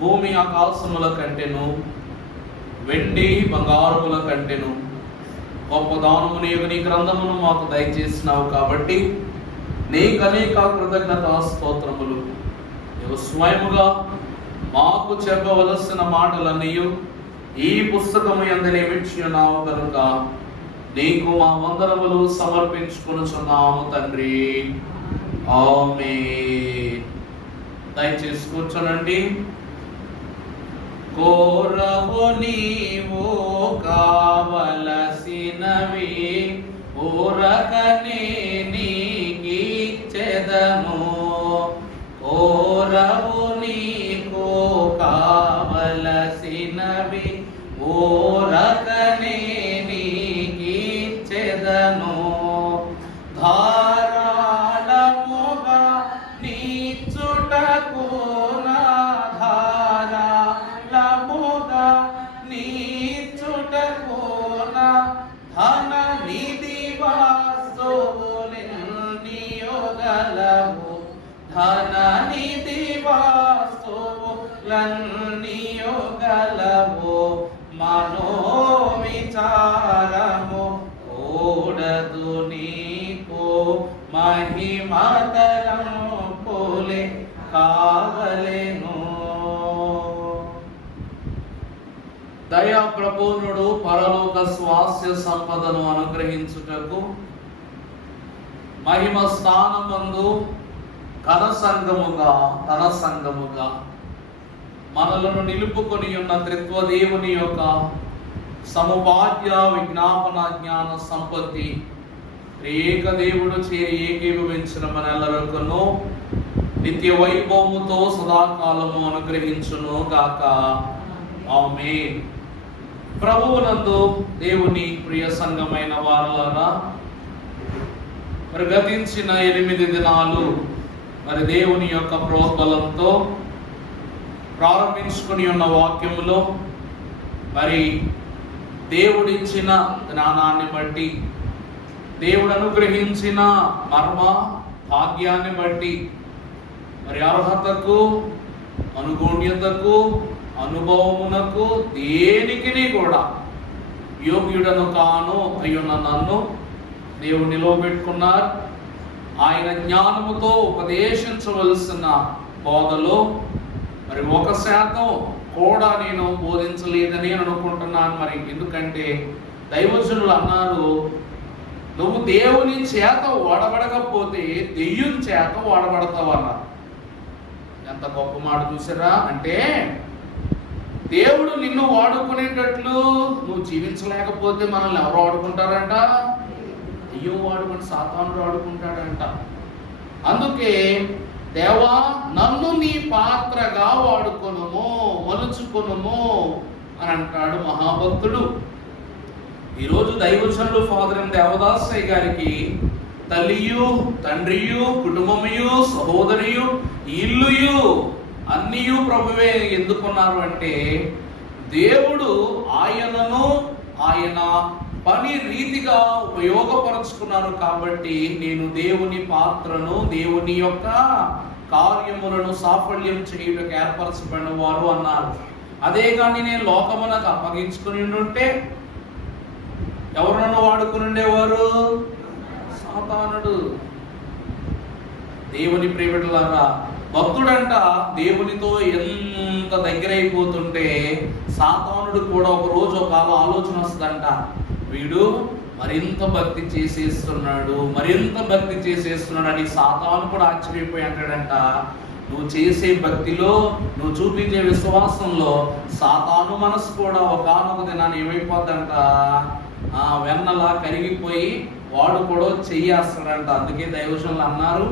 భూమి ఆకాశముల కంటెను వెండి బంగారముల కంటెను గొప్ప దానము నీ గ్రంథమును మాకు దయచేసినావు కాబట్టి నీకు అనేక కృతజ్ఞతా స్తోత్రములు. నీవు స్వయముగా మాకు చెప్పవలసిన మాటలన్నీ ఈ పుస్తకము యందు నియమించి ఉన్నావు కనుక నీకు మా వందనములు సమర్పించుకొనుచున్నాము తండ్రి. ఆమేన్. దయచేసి కూర్చోనండి. కోరవు నీవు కావలసినవి ఊరకనే నీకిచ్చెదను. కోరవు నీకు కావలసినవి ఊరకనే నీకిచ్చెదను. ధారాళముగా నీచుటకు నా ధారాళముగా నీచుటకు నా ధన నిధి వాస్తువులన్నీయొగలవు. ధన నిధి వాస్తువులన్నీయొగలవు. మనోవిచారము కూడదు నీకు మహిమతలంపులే కావలెను. దయా ప్రపూర్ణుడు పరలోక స్వాస్య సంపదను అనుగ్రహించుటకు మహిమ స్థానమందు తన సంఘముగా మనలను నిలుపుకొని ఉన్న త్రిత్వదేవుని యొక్క సముపాద్య విజ్ఞాపన జ్ఞాన సంపత్తి ఏక దేవుడు చేరి ఏకీభవించిన మనెల్లరకును నిత్య వైభవముతో సదాకాలము అనుగ్రహించును గాక. ఆమేన్. ప్రభువునందు దేవుని ప్రియ సంఘమైన వారలారా, మరి గతించిన 8 దినాలు మరి దేవుని యొక్క ప్రోద్బలంతో ప్రారంభించుకుని ఉన్న వాక్యములో మరి దేవుడిచ్చిన జ్ఞానాన్ని బట్టి, దేవుడు అనుగ్రహించిన మర్మ భాగ్యాన్ని బట్టి మరి అర్హతకు, అనుగుణ్యతకు, అనుభవమునకు దేనికిని కూడా యోగ్యుడను కాను అయ్యున్న నన్ను దేవుడు నిలవబెట్టుకున్నారు. ఆయన జ్ఞానముతో ఉపదేశించవలసిన బోధలో మరి 1% కూడా నేను బోధించలేదని అనుకుంటున్నాను. మరి ఎందుకంటే దైవజనులు అన్నారు, నువ్వు దేవుని చేత వాడబడకపోతే దెయ్యం చేత వాడబడతావు అన్నారు. ఎంత గొప్ప మాట చూసారా? అంటే దేవుడు నిన్ను వాడుకునేటట్లు నువ్వు జీవించలేకపోతే మనల్ని ఎవరు వాడుకుంటారంట? దెయ్యం వాడుకుంటే సాతానుడు వాడుకుంటాడంట. అందుకే దేవా నన్ను నీ పాత్రగా వాడుకొనుము, మలుచుకొనుము అని అంటాడు మహాభక్తుడు. ఈరోజు దైవజనులు ఫాదర్ దేవదాసయ్య గారికి తల్లియు, తండ్రియు, కుటుంబముయు, సహోదరియు, ఇల్లుయు అన్నీయు ప్రభువే ఎందుకున్నారు అంటే దేవుడు ఆయనను ఆయన పని రీతిగా ఉపయోగపరుచుకున్నారు. కాబట్టి నేను దేవుని పాత్రను, దేవుని యొక్క కార్యములను సాఫల్యం చేయుటకు ఏర్పరచబడిన వారు అన్నారు. అదే కానీ నేను లోకమునకు అప్పగించుకుని ఉంటే ఎవరు నన్ను వాడుకుని ఉండేవారు? సాతానుడు. దేవుని ప్రియబిడ్డలారా, భక్తుడంట దేవునితో ఎంత దగ్గరైపోతుంటే సాతానుడు కూడా ఒక రోజు ఒక ఆలోచన వస్తుందంట, వీడు మరింత భక్తి చేసేస్తున్నాడు అని సాతాను కూడా ఆశ్చర్యపోయి అంటాడంట, నువ్వు చేసే భక్తిలో, నువ్వు చూపించే విశ్వాసంలో సాతాను మనసు కూడా ఒకానొక దినాన్ని ఏమైపోద్దంట, వెన్నలా కరిగిపోయి వాడు కూడా చెయ్యేస్తాడంట. అందుకే దైవజనులు అన్నారు,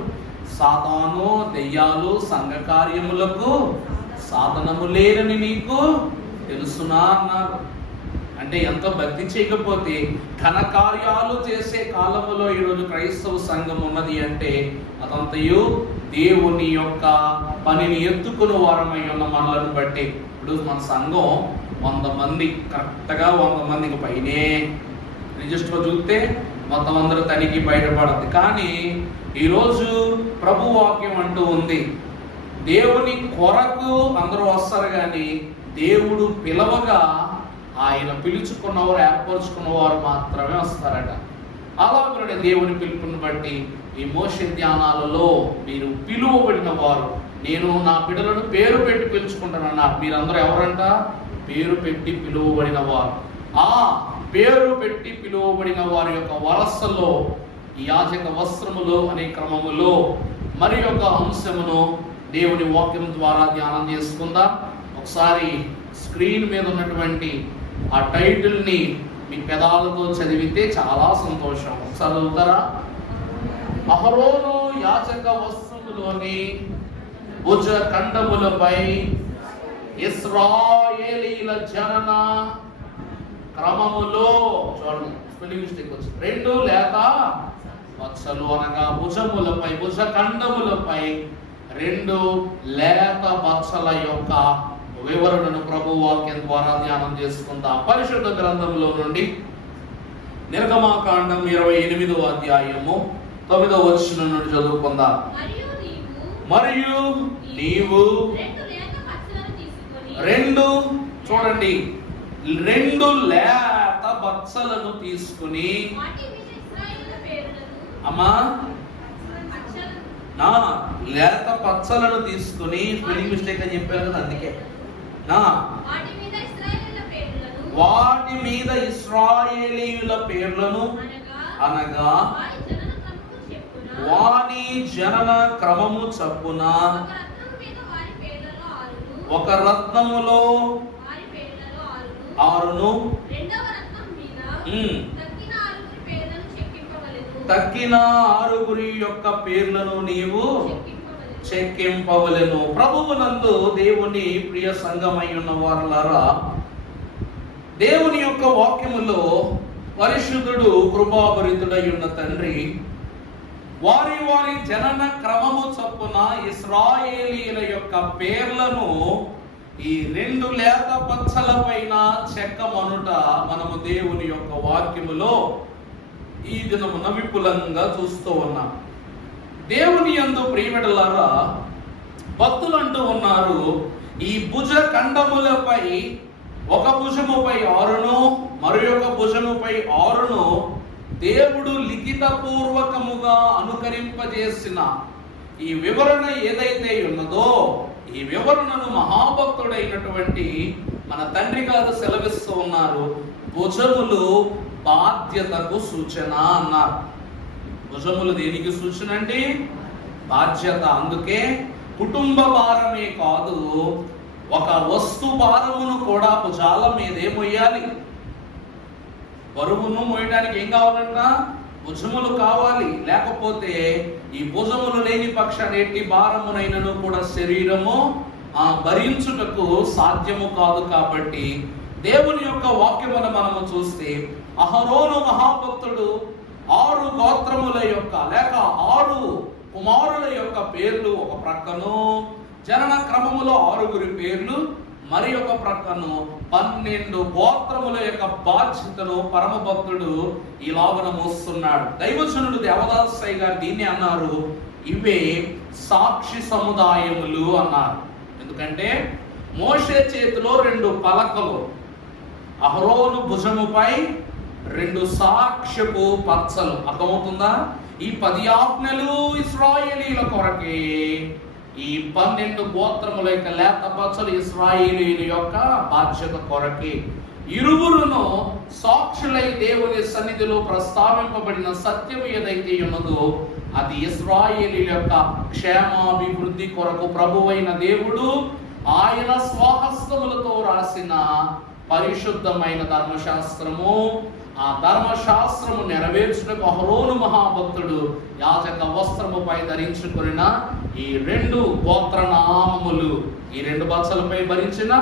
సాతాను దెయ్యాలు సంఘ కార్యములకు సాధనము లేరని నీకు తెలుసునా అన్నారు. అంటే ఎంత భక్తి చేయకపోతే ఘన కార్యాలు చేసే కాలములో ఈరోజు క్రైస్తవ సంఘం ఉన్నది అంటే అదంతయు దేవుని యొక్క పనిని ఎత్తుకుని వారమై ఉన్న మనలను బట్టి. ఇప్పుడు మన సంఘం 100 మంది, కరెక్ట్గా 100 మందికి పైనే రిజిస్టర్ చూస్తే మొత్తం అందరూ తనిఖీ బయటపడద్దు. కానీ ఈరోజు ప్రభు వాక్యం అంటూ ఉంది, దేవుని కొరకు అందరూ వస్తారు కానీ దేవుడు పిలవగా ఆయన పిలుచుకున్నవారు, ఏర్పరచుకున్నవారు మాత్రమే వస్తారట. అలాగే దేవుని పిలుపుని బట్టి ఈ మోషే ధ్యానాలలో మీరు పిలువబడిన వారు, నేను నా బిడ్డలను పేరు పెట్టి పిలుచుకుంటానన్నారు. మీరందరూ ఎవరంట? పేరు పెట్టి పిలువబడిన వారు. ఆ పేరు పెట్టి పిలువబడిన వారి యొక్క వరసలో ఈ యాజక వస్త్రములు అనే క్రమములో మరి యొక్క అంశమును దేవుని వాక్యం ద్వారా ధ్యానం చేసుకుందాం. ఒకసారి స్క్రీన్ మీద ఉన్నటువంటి ఆ టైటిల్ని మీ పెదాలతో చదివితే చాలా సంతోషం. ఒకసారి చదువుతారా? అహరోను యాజక వస్త్రములోని భుజ ఖండములపై ఇశ్రాయేలీల జనన క్రమములో, చూడండి స్పెల్లింగ్ మిస్టేక్ వచ్చింది, 2 లేత బచ్చలు అనగా భుజములపై, భుజ ఖండములపై 2 లేత బచ్చల యొక్క వివరణను ప్రభు వాక్యం ద్వారా ధ్యానం చేసుకుందాం. పరిశుద్ధ గ్రంథంలో నుండి నిర్గమాకాండం 28వ అధ్యాయము 9వ వచనం నుండి చదువుకుందాం. మరియు నీవు 2 చూడండి 2 లేత బచ్చలను తీసుకుని, అమ్మా నా లేత పచ్చలను తీసుకుని, స్పెల్లింగ్ మిస్టేక్ అని చెప్పాను కదా, అందుకే వాటి మీద ఇశ్రాయేలీయుల పేర్లను అనగా వాని జనన క్రమము చప్పున ఒక రత్నములో 6ను తక్కిన 6 యొక్క పేర్లను నీవు చెక్కింపవలెను. ప్రభువునందు దేవుని ప్రియ సంఘమై ఉన్న వారలారా, దేవుని యొక్క వాక్యములో పరిశుద్ధుడు కృపాభరితుడై ఉన్న తండ్రి వారి వారి జనన క్రమము చొప్పున ఇశ్రాయేలీయుల యొక్క పేర్లను ఈ 2 లేత పచ్చల పైన చెక్కమనుట మనము దేవుని యొక్క వాక్యములో ఈ దినమున విపులంగా చూస్తూ ఉన్నాం. దేవుని యందు ప్రియమిడలారా, భక్తులు అంటూ ఉన్నారు, ఈ భుజ ఖండములపై ఒక భుజముపై 6ను మరి ఒక భుజముపై 6ను దేవుడు లిఖిత పూర్వకముగా అనుకరింపజేసిన ఈ వివరణ ఏదైతే ఉన్నదో, ఈ వివరణను మహాభక్తుడైనటువంటి మన తండ్రి గారు సెలవిస్తూ ఉన్నారు. భుజములు బాధ్యతకు సూచన అన్నారు. భుజములు దేనికి సూచన అంటే? బాధ్యత. అందుకే కుటుంబ భారమే కాదు, ఒక వస్తు భారమును కూడా భుజాల మీదే మోయాలి. బరువును మోయడానికి ఏం కావాలంట? భుజములు కావాలి. లేకపోతే ఈ భుజములు లేని పక్షాన్ని ఎట్టి భారమునైనను కూడా శరీరము భరించుటకు సాధ్యము కాదు. కాబట్టి దేవుని యొక్క వాక్యమును మనము చూస్తే అహరోను మహాభక్తుడు 6 గోత్రముల యొక్క లేక 6 కుమారుల యొక్క పేర్లు ఒక ప్రక్కను, జనన క్రమములో 6 పేర్లు మరి ఒక ప్రక్కను 12 గోత్రముల యొక్క బాధ్యతను పరమభక్తుడు ఇలాగన మోస్తున్నాడు. దైవజనుడు దేవదాసయ్య గారు దీన్ని అన్నారు, ఇవే సాక్షి సముదాయములు అన్నారు. ఎందుకంటే మోషే చేతిలో 2 పలకలు, అహరోను భుజముపై 2 సాక్ష్యపు పచ్చలు. అర్థమవుతుందా? ఈ 10 ఆజ్ఞలు ఇశ్రాయేలీల కొరకే, ఈ 12 గోత్రముల యొక్క లేత పచ్చలు ఇశ్రాయేలీయుల యొక్క బాధ్యత కొరకే. ఇరువురును సాక్షులై దేవుని సన్నిధిలో ప్రస్తావింపబడిన సత్యం ఏదైతే ఉన్నదో అది ఇశ్రాయేలీయుల యొక్క క్షేమాభివృద్ధి కొరకు ప్రభువైన దేవుడు ఆయన స్వహస్తములతో రాసిన పరిశుద్ధమైన ధర్మశాస్త్రము. ఆ ధర్మశాస్త్రము నెరవేర్చుటకు అహరోను మహాభక్తుడు యాజక వస్త్రముపై ధరించుకున్న ఈ 2 గోత్రనామములు, ఈ 2 బచ్చలపై భరించిన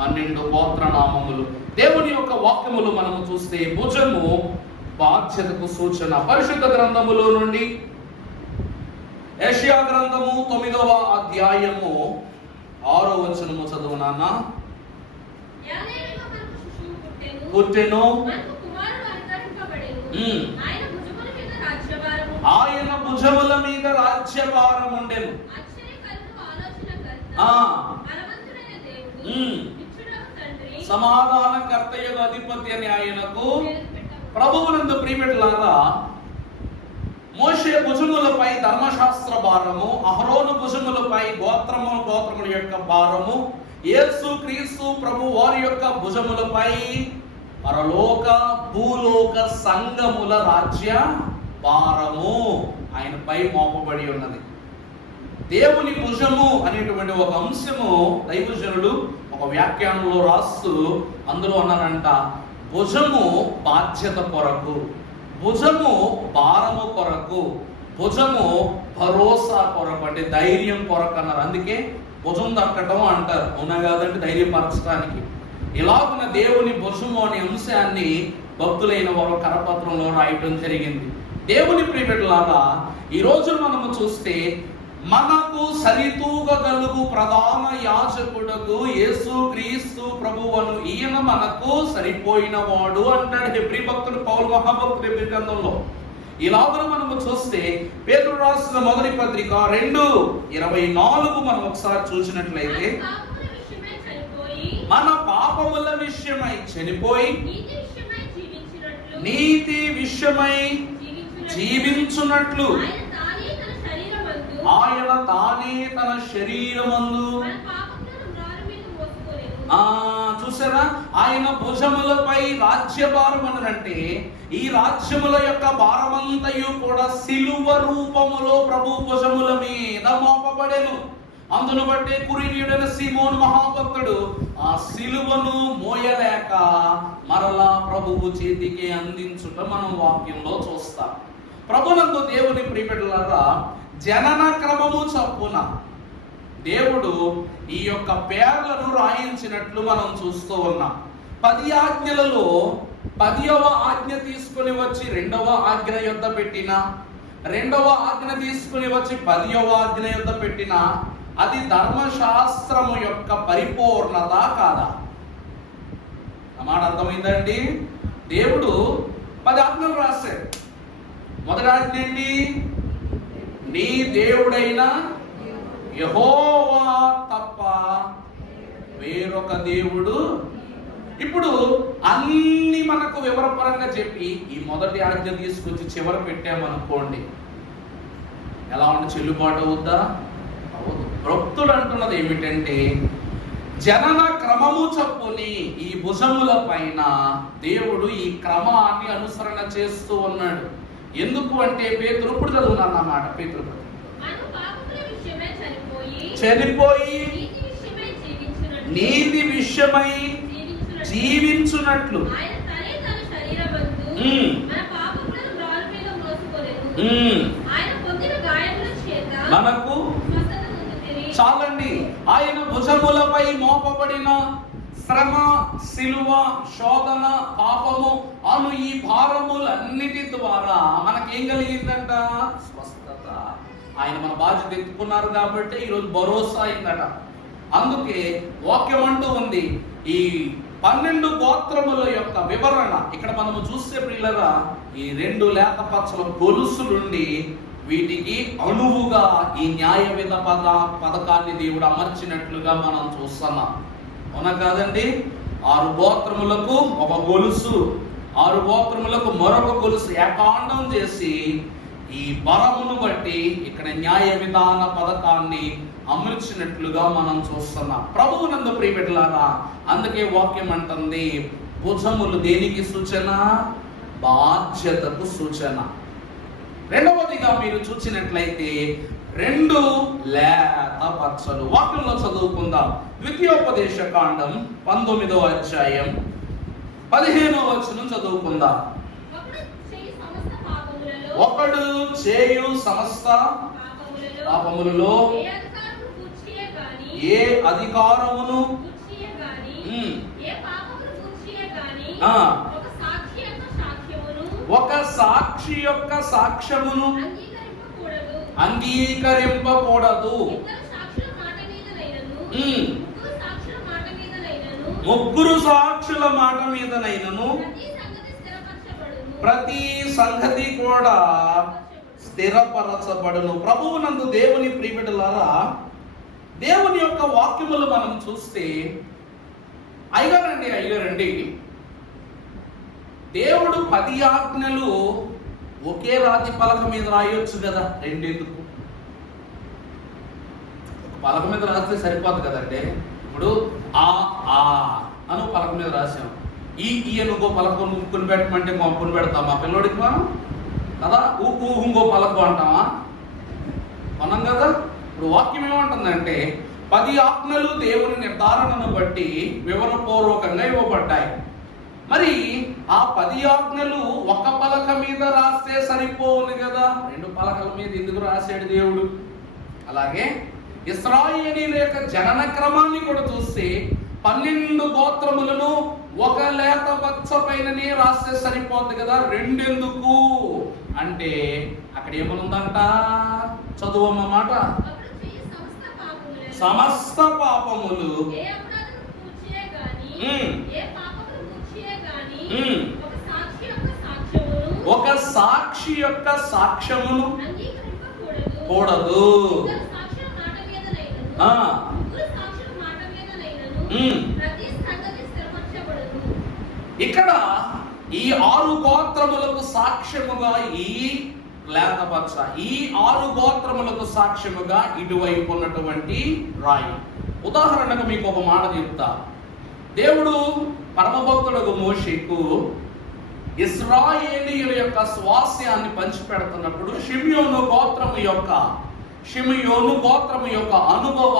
12 గోత్రనామములు. దేవుని యొక్క వాక్యములు మనము చూస్తే భుజము బాధ్యతకు సూచన. పరిశుద్ధ గ్రంథములో నుండి యెషయా గ్రంథము 9వ అధ్యాయము 6వ వచనము చదువునాన్న. పుట్టెను, ఆయన భుజముల మీద రాజ్యభారం ఉండెను. బలవంతుడైన దేవుడు, నిత్యుడగు తండ్రి, సమాధానకర్తయగు అధిపతి అని ఆయనకు ప్రభువునందు ప్రియమిట్లారా, మోషే భుజములపై ధర్మశాస్త్ర భారము, అహరోను భుజములపై గోత్రముల యొక్క భారము, యేసు క్రీస్తు ప్రభు వారి యొక్క భుజములపై పరలోక భూలోక సంఘముల రాజ్య భారము ఆయనపై మోపబడి ఉన్నది. దేవుని భుజము అనేటువంటి ఒక అంశము దైవజనుడు ఒక వ్యాఖ్యానంలో రాస్తూ అందులో అన్నారంట, భుజము బాధ్యత కొరకు, భుజము భారము కొరకు, భుజము భరోసా కొరకు, అంటే ధైర్యం కొరకు అన్నారు. అందుకే భుజం దక్కడం అంటారు, అవునా కాదంటే ధైర్యపరచడానికి. ఇలాగున్న దేవుని భుజము అనే అంశాన్ని భక్తులైన వారు కరపత్రంలో రాయటం జరిగింది. దేవుని ప్రియబిడ్డలారా, ఈ రోజు మనము చూస్తే మనకు సరితూగగలుగు ప్రధాన యాజకుడకు యేసు క్రీస్తు ప్రభువును, ఈయన మనకు సరిపోయిన వాడు అంటాడు హెబ్రీ భక్తుడు పౌలు మహాభక్తుడు హెబ్రీ గ్రంథంలో. ఇలాగ మనము చూస్తే పేతురు రాసిన మొదటి పత్రిక 2:24 మనం ఒకసారి చూసినట్లయితే, మన పాపముల విషయమై చనిపోయి నీతి విషయమై జీవించున్నట్లు ఆయన తానే తన శరీరమందు, చూసారా, ఆయన భుజములపై రాజ్యభారం అనంటే ఈ రాజ్యముల యొక్క భారమంతయు కూడా సిలువ రూపములో ప్రభు భుజముల మీద మోపబడెను. అందును బట్టి కురేనీయుడైన సీమోను మహాభక్తుడు ఆ సిలువను మోయలేక మరలా ప్రభువు చేతికి అందించుట మనం వాక్యంలో చూస్తాం. ప్రభునందు దేవుని ప్రియబిడ్డలారా, జనన క్రమము చొప్పున దేవుడు ఈ యొక్క పేర్లను రాయించినట్లు మనం చూస్తూ ఉన్నాం. 10 ఆజ్ఞలలో 10వ ఆజ్ఞ తీసుకుని వచ్చి 2వ ఆజ్ఞ యొద్ద పెట్టిన, 2వ ఆజ్ఞ తీసుకుని వచ్చి 10వ ఆజ్ఞ యొద్ద పెట్టిన, అది ధర్మశాస్త్రము యొక్క పరిపూర్ణత కాదా? అన్నమాట అర్థమైందండి. దేవుడు 10 ఆజ్ఞలు రాశాడు. మొదటి ఆజ్ఞ ఏంటి? నీ దేవుడైన యెహోవా తప్ప వేరొక దేవుడు. ఇప్పుడు అన్ని మనకు వివరపరంగా చెప్పి ఈ మొదటి ఆజ్ఞ తీసుకొచ్చి చివర పెట్టామనుకోండి, ఎలా ఉంటే చెల్లుబాటు అవుద్దా? భక్తుడు అంటున్నది ఏమిటంటే, జనన క్రమము చొప్పుని ఈ భుజముల పైన దేవుడు ఈ క్రమాన్ని అనుసరణ చేస్తూ ఉన్నాడు. ఎందుకు అంటే పేతురు ఇప్పుడు చదువునన్నమాట. పేతురు చనిపోయి నీతి విషయమై జీవించున్నట్లు మనకు చాలండి. ఆయన భుజములపై మోపబడిన శ్రమ, సిలువ, శోధన, పాపము అను ఈ భారములన్నిటి ద్వారా మనకేం కలిగిందంట? స్వస్థత. ఆయన మన బాధ్యత ఎత్తుకున్నారు కాబట్టి ఈరోజు భరోసా అయిందట. అందుకే వాక్యం అంటూ ఉంది, ఈ 12 గోత్రముల యొక్క వివరణ ఇక్కడ మనము చూస్తే ప్రియులరా, ఈ 2 లేత పచ్చల గొలుసులుండి వీటికి అణువుగా ఈ న్యాయ విధ పథకాన్ని దేవుడు అమర్చినట్లుగా మనం చూస్తున్నాం. అవునా కాదండి? 6 గోత్రములకు ఒక గొలుసు, 6 గోత్రములకు మరొక గొలుసు ఏకాండం చేసి ఈ బలమును బట్టి ఇక్కడ న్యాయ విధాన పథకాన్ని అమర్చినట్లుగా మనం చూస్తున్నాం. ప్రభువునందు ప్రియబిడ్డలారా, అందుకే వాక్యం అంటుంది, భుజములు దేనికి సూచన? బాధ్యతకు సూచన. రెండవదిగా మీరు చూసినట్లయితే 2 లేత పచ్చలు. వాక్యంలో చదువుకుందాం. ద్వితీయోపదేశ కాండం 19వ అధ్యాయం 15వ వచనం చదువుకుందాం. ఒకడు చేయు సమస్త పాపములలో ఏ అధికారమును ఒక సాక్షి యొక్క సాక్ష్యమును అంగీకరింపకూడదు. 3 సాక్షుల మాట మీదనైనను ప్రతి సంగతి కూడా స్థిరపరచబడును. ప్రభువునందు దేవుని ప్రియబిడ్డలారా, దేవుని యొక్క వాక్యములు మనం చూస్తే అయ్యగారండి దేవుడు 10 ఆజ్ఞలు ఒకే రాతి పలక మీద రాయొచ్చు కదా, రెండెందుకు? ఒక పలక మీద రాస్తే సరిపోదు కదండి. ఇప్పుడు ఆ అను పలక మీద రాసాం, ఈ అనుకో పలక కొనిపెట్టమంటే మా కొనిపెడతాం మా పిల్లోడికి మనం కదా, ఇంకో పలక అంటామా? అన్నాం కదా. ఇప్పుడు వాక్యం ఏమంటుందంటే 10 ఆజ్ఞలు దేవుని నిర్ధారణను బట్టి వివరపూర్వకంగా ఇవ్వబడ్డాయి. మరి ఆ 10 ఆజ్ఞలు ఒక పలక మీద రాస్తే సరిపోవును కదా, 2 పలకల మీద ఎందుకు రాశాడు దేవుడు? అలాగే ఇశ్రాయేలీయుల యొక్క జనన క్రమాన్ని కూడా చూస్తే 12 గోత్రములను ఒక లేత బచ్చ పైననే రాస్తే సరిపోద్ది కదా, 2 ఎందుకు అంటే అక్కడ ఏమనుందంట? చదువమ్మ మాట. సమస్త పాపములు ఒక సాక్షి యొక్క సాక్ష్యమును కూడదు. ఇక్కడ ఈ 6 గోత్రములకు సాక్ష్యముగా ఈ లేతపచ్చ, ఈ 6 గోత్రములకు సాక్ష్యముగా ఇటువైపు ఉన్నటువంటి రాయి. ఉదాహరణకు మీకు ఒక మాట చెప్తా. దేవుడు పరమభక్తుడు మోషేకు ఇశ్రాయేలీయుల యొక్క స్వాస్యాన్ని పంచిపెడుతున్నప్పుడు షిమియోను గోత్రము యొక్క అనుభవ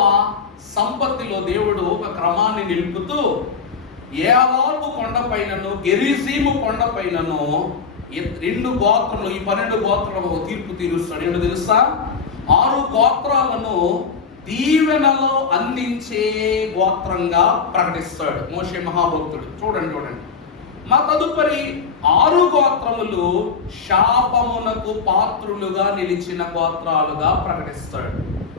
సంపత్తిలో దేవుడు ఒక క్రమాన్ని నిలుపుతూ ఏలాము కొండపైనను గెరిజీము కొండపైనను 2 గోత్రములు, ఈ 12 గోత్రములకు తీర్పు తీరుస్తాడు. ఏంటో తెలుసా? 6 గోత్రాలను దీవెనలో అందించే గోత్రంగా ప్రకటిస్తాడు మోషే మహాభక్తుడు. చూడండి మా తదుపరి 6 గోత్రములు శాపమునకు పాత్రులుగా నిలిచిన గోత్రాలుగా ప్రకటిస్తాడు.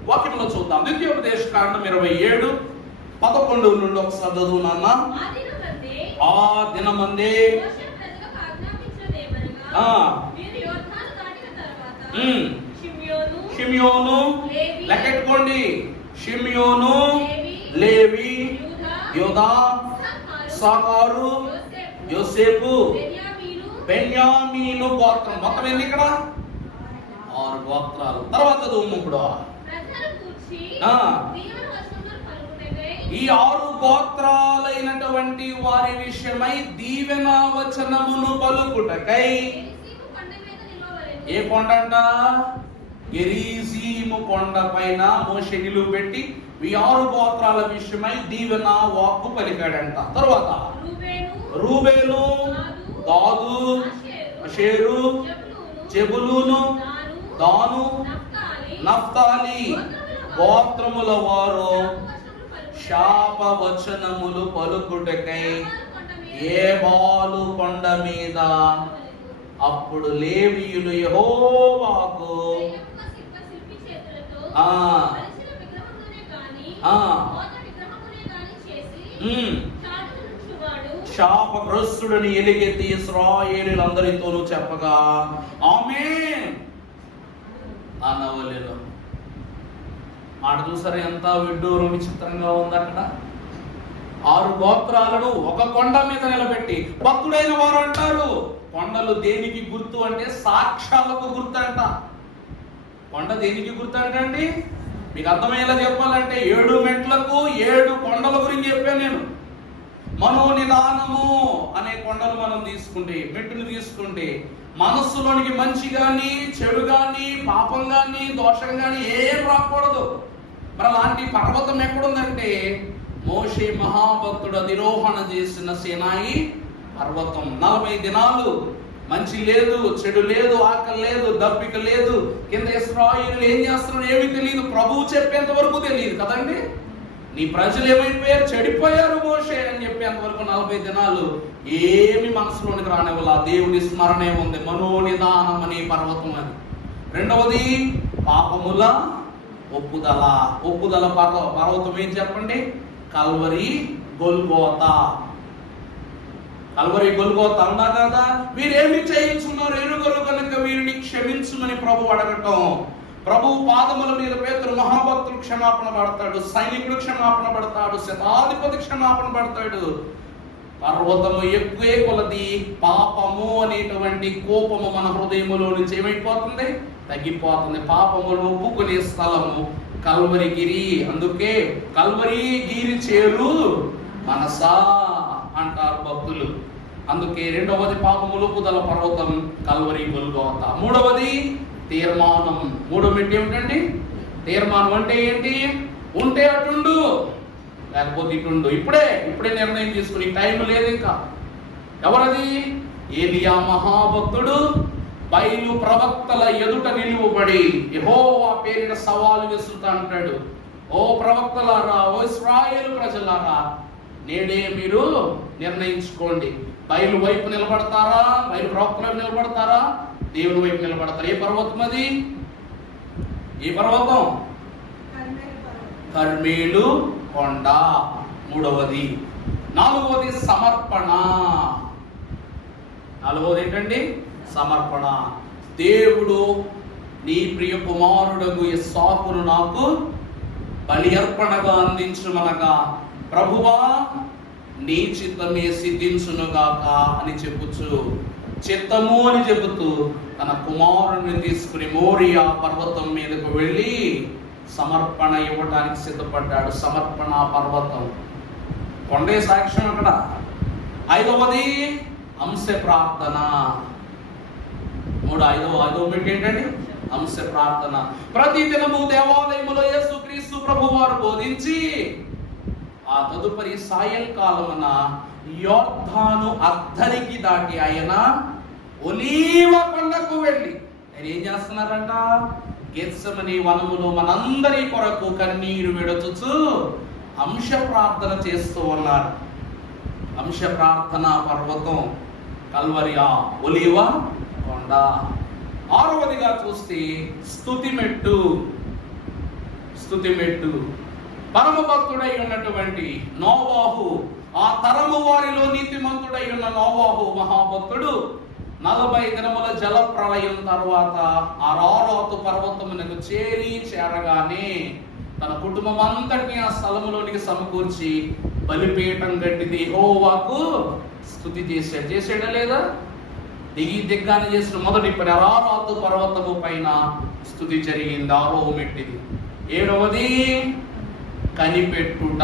వాక్యంలో చూద్దాం. ద్వితీయోపదేశ కాండం 27:11 నుండి ఒకసారి చదువు నాన్న. ఆ దినమందే షిమియోను, లెక్కెట్టుకోండి, షిమియోను, లేవి, యూదా, ఇస్సాకారు, యోసేపు, బెన్యామీను గోత్రం. మొత్తం ఎన్ని ఇక్కడ? 6 గోత్రాలు. తర్వాత ఇప్పుడు ఈ 6 గోత్రాలైనటువంటి వారి విషయమై దీవెన వచనమును పలుకుటకై ఏ కొండ అంట? గెరిజీము కొండ పైన మోషే నిలువ పెట్టి ఈ 6 గోత్రాల విషయమై దీవెన వాక్కు పలికాడంట. తర్వాత రూబేను, గాదు, ఆషేరు, జెబులూను, దాను, నఫ్తాలి గోత్రముల వారు శాపవచనములు పలుకుటకై ఏబాలు కొండ మీద అప్పుడు లేవీయులు యెహోవాకు శాపగ్రస్తుడిని ఎలుగెత్తి ఇశ్రాయేలీయులందరితోనూ చెప్పగా ఆమేన్ అనవలెను. మాట చూసారా ఎంత విడ్డూరం విచిత్రంగా ఉంది. అక్కడ 6 గోత్రాలను ఒక కొండ మీద నిలబెట్టి భక్తుడైన వారు అంటారు. కొండలు దేనికి గుర్తు అంటే సాక్ష్యాలకు గుర్తు అంట. కొండ దేనికి గుర్తు అంటండి? మీకు అర్థమయ్యేలా చెప్పాలంటే 7 మెట్లకు 7 కొండల గురించి చెప్పాను నేను. మనోనిదానము అనే కొండలు మనం తీసుకుంటే, మెట్టును తీసుకుంటే మనస్సులోనికి మంచి కానీ చెడు కానీ పాపం కానీ దోషం కానీ ఏం రాకూడదు. మరి అలాంటి పర్వతం ఎక్కడుందంటే మోషే మహాభక్తుడు అధిరోహణ చేసిన సీనాయి పర్వతం. 40 దినాలు మంచి లేదు, చెడు లేదు, ఆకలి లేదు, దప్పిక లేదు. కింద ఇశ్రాయేలీయులు ఏం చేస్తున్నారో ఏమీ తెలియదు, ప్రభువు చెప్పేంత వరకు తెలియదు కదండి. నీ ప్రజలు ఏమైపోయారు? చెడిపోయారు మోషే అని చెప్పేంత వరకు 40 దినాలు ఏమి మనసులోనికి రానివ్వాల. దేవుని స్మరణే ఉంది. మనోనిదానం అనే పర్వతం అది. రెండవది పాపముల ఒప్పుదల పర్వతం ఏం చెప్పండి? కల్వరి గొల్గోతా అన్నా కదా. వీరేమి చేయించున్నారు ఎరుగరు కనుక వీరిని క్షమించుమని ప్రభు అడగటం. ప్రభు పాదముల మీద పేతురు మహాభక్తుడు క్షమాపణ పడతాడు, సైనికుడు క్షమాపణ పడతాడు, శతాధిపతి క్షమాపణ పడతాడు. పర్వతము ఎక్కువే కొలది పాపము అనేటువంటి కోపము మన హృదయములో నుంచి ఏమైపోతుంది, తగ్గిపోతుంది. పాపమును ఒప్పుకునే స్థలము కల్వరి గిరి. అందుకే కల్వరి గిరి చేరు మనసా అంటారు భక్తులు. అందుకే రెండవది పాపములు ఒప్పుదల పర్వతం కల్వరి గొల్గోత. మూడవది తీర్మానం. మూడో మెట్టు ఏమిటండి? తీర్మానం అంటే ఏంటి? ఉంటే అటుండు, లేకపోతే ఇటుండు. ఇప్పుడే నిర్ణయం తీసుకుని టైం లేదు ఇంకా. ఎవరది? ఏలియా మహాభక్తుడు బయలు ప్రవక్తల ఎదుట నిలువబడి యెహోవా పేరిట సవాలు విసురుతా అంటాడు. ఓ ప్రవక్తలారా, ఓ ఇశ్రాయేలు ప్రజలారా, నేడే మీరు నిర్ణయించుకోండి. బయలు వైపు నిలబడతారా, బయలు ప్రవక్తల వైపు నిలబడతారా, దేవుని వైపు నిలబడతారు? ఏ పర్వతం అది? ఏ పర్వతం? కర్మేలు కొండ. మూడవది. నాలుగవది సమర్పణ. నాలుగవది ఏంటండి? సమర్పణ. దేవుడు నీ ప్రియ కుమారుడగు ఇస్సాకును నాకు బలి అర్పణగా అందించుమనగా, ప్రభువా నీ చిత్తమే సిద్ధించునుగాక అని చెప్పుచు, చిత్తము అని చెబుతూ తన కుమారుడిని తీసుకుని మోరియా పర్వతం మీదకు వెళ్ళి సమర్పణ ఇవ్వటానికి సిద్ధపడ్డాడు. సమర్పణ పర్వతం. కొండే సాక్ష్యం అక్కడ. ఐదవది అంశ ప్రార్థన. ఐదవ మెట్టు ఏంటండి? అంశ ప్రార్థన. ప్రతి దినము దేవాలయములో యేసుక్రీస్తు ప్రభువారు బోధించి ఆ తదుపరి సాయంకాలమున యోర్దాను అద్దరికి దాటి ఆయన ఒలీవ కొండకు వెళ్ళి ఆయన ఏం చేస్తున్నారంట? గెత్సెమనీ వనములో మనందరి కొరకు కన్నీరు విడచుచు అంశ ప్రార్థన చేస్తూ ఉన్నారు. అంశ ప్రార్థన పర్వతం కల్వరి, ఒలీవ కొండ. ఆరవదిగా చూస్తే స్తుతి మెట్టు. స్తుతి మెట్టు. పరమ భక్తుడై ఉన్నటువంటి నోవాహు, ఆ తరము వారిలో నీతిమంతుడై ఉన్న నోవాహు మహాభక్తుడు 40 దినముల జల ప్రళయం తర్వాత అరారాతు పర్వతమునకు చేరగానే తన కుటుంబం అంతటిని ఆ స్థలములోనికి సమకూర్చి బలిపీఠం కట్టింది యెహోవాకు స్తుతి చేసాడా లేదా? దిగ్గానే చేసిన మొదటి పని అరారాతు పర్వతము పైన స్తుతి జరిగింది. 6వ మెట్టిది. 7వది కనిపెట్టుట.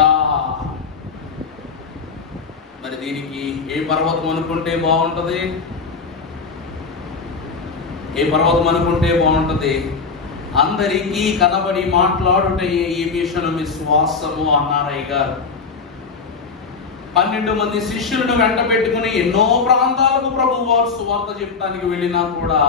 మరి దీనికి ఏ పర్వతం అనుకుంటే బాగుంటది? ఏ పర్వతం అనుకుంటే బాగుంటది? అందరికీ కనబడి మాట్లాడుటే ఈ మిషన్ విశ్వాసము అన్నారు అయ్యగారు. 12 మంది శిష్యులను వెంట పెట్టుకుని ఎన్నో ప్రాంతాలకు ప్రభువు వారు సువార్త చెప్పడానికి వెళ్ళినా కూడా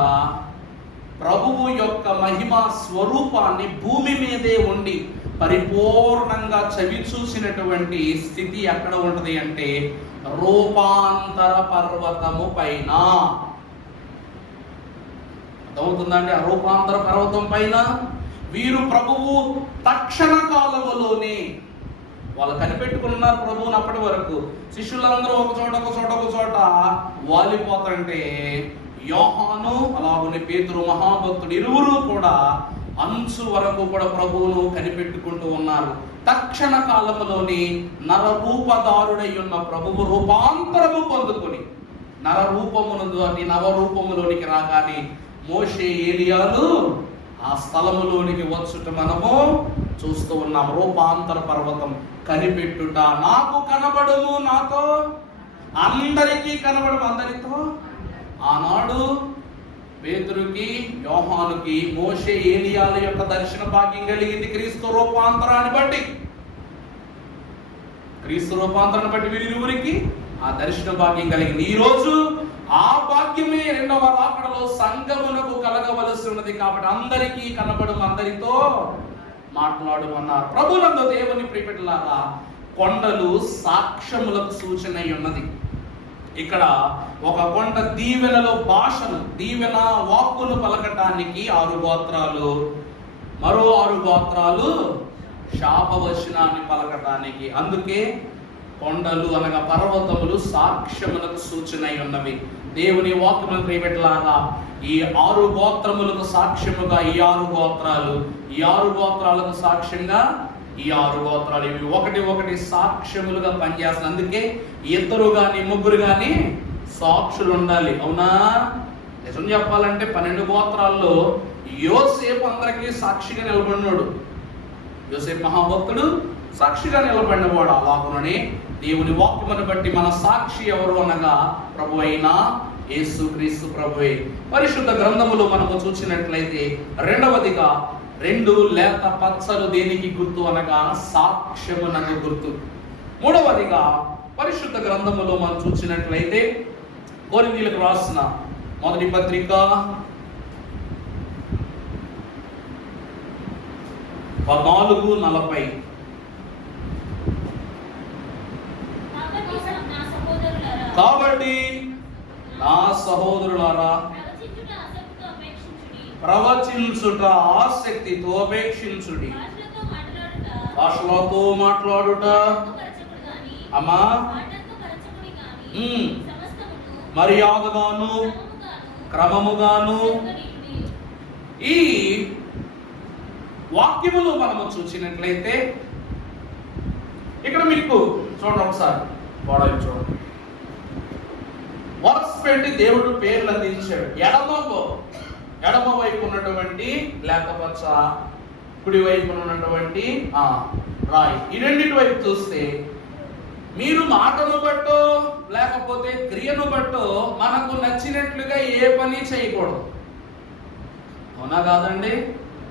ప్రభువు యొక్క మహిమ స్వరూపాన్ని భూమి మీదే ఉండి పరిపూర్ణంగా చవి చూసినటువంటి స్థితి ఎక్కడ ఉంటది అంటే రూపాంతర పర్వతము పైన. అర్థమవుతుందండి? ఆ రూపాంతర పర్వతం పైన వీరు ప్రభువు తక్షణ కాలములోనే వాళ్ళు కనిపెట్టుకున్నారు ప్రభువుని. అప్పటి వరకు శిష్యులందరూ ఒక చోట వాలిపోతుంటే యోహాను అలాగనే పేతురు మహాభక్తుడు ఇరువురు కూడా అంచు వరకు కూడా ప్రభువును కనిపెట్టుకుంటూ ఉన్నారు. తక్షణ కాలంలోని నరరూపదారుడై ఉన్న ప్రభువు రూపాంతరము పొందుకొని నవరూపములోనికి రాగానే మోషే ఏలియాలు ఆ స్థలములోనికి వచ్చుట మనము చూస్తూ ఉన్నాం. రూపాంతర పర్వతం. కనిపెట్టుట. నాకు కనబడుము, నాతో అందరికీ కనబడము, అందరితో. ఆనాడు పేతురుకి యోహానుకి మోషే ఏలియాల యొక్క దర్శన భాగ్యం కలిగింది క్రీస్తు రూపాంతరాన్ని బట్టి. వీరిరువురికి ఆ దర్శన భాగ్యం కలిగింది. ఈ రోజు ఆ భాగ్యమే రెండవ రాకడలో సంఘమునకు కలగవలసి ఉన్నది. కాబట్టి అందరికీ కనబడము, అందరితో మాట్లాడమన్నారు. ప్రభునందు దేవుని ప్రియబిడ్డలారా, కొండలు సాక్ష్యములకు సూచన ఉన్నది. ఇక్కడ ఒక కొండ దీవెనలో భాషను, దీవెన వాక్కును పలకటానికి 6 గోత్రాలు, మరో 6 గోత్రాలు శాపవచనాన్ని పలకటానికి. అందుకే కొండలు అనగా పర్వతములు సాక్ష్యములకు సూచనై ఉన్నవి. దేవుని వాక్యమును ప్రియబిడ్డలారా, ఈ 6 గోత్రములకు సాక్ష్యముగా ఈ 6 గోత్రాలు, ఈ 6 గోత్రాలకు సాక్ష్యంగా ఈ 6 గోత్రాలు, ఇవి ఒకటి సాక్ష్యములుగా పనిచేస్తాయి. అందుకే 2 గాని 3 గాని సాక్షులు ఉండాలి. అవునా? నిజం చెప్పాలంటే 12 గోత్రాల్లో యోసేపు అందరికీ సాక్షిగా నిలబడినాడు. యోసేపు మహాభక్తుడు సాక్షిగా నిలబడినవాడు. అలాగునని దేవుని వాక్యమును బట్టి మన సాక్షి ఎవరు అనగా ప్రభు అయిన యేసుక్రీస్తు ప్రభువే. పరిశుద్ధ గ్రంథములో మనము చూసినట్లయితే రెండవదిగా 2 లేత పచ్చలు దేనికి గుర్తు అనగా సాక్ష్యమునకు గుర్తు. మూడవదిగా పరిశుద్ధ గ్రంథములో మనం చూసినట్లయితే కొరింథీయులకు రాసిన మొదటి పత్రిక 14:40. కాబట్టి నా సహోదరులారా, ప్రవచించుట ఆసక్తితో అపేక్షించుడి. భాషలతో మాట్లాడుట అమ్మా మర్యాదగాను క్రమముగాను. ఈ వాక్యములు మనము చూసినట్లయితే ఇక్కడ మీకు చూడండి, ఒకసారి వాడాలి చూడండి. వరస పెట్టి దేవుడు పేర్లు అందించాడు. ఎడమ వైపు ఉన్నటువంటి లేకపోచ్చ, కుడి వైపు ఉన్నటువంటి రాయి. ఈ రెండింటి వైపు చూస్తే మీరు మాటను బట్టో లేకపోతే క్రియను బట్టో మనకు నచ్చినట్లుగా ఏ పని చేయకూడదు. అవునా కాదండి?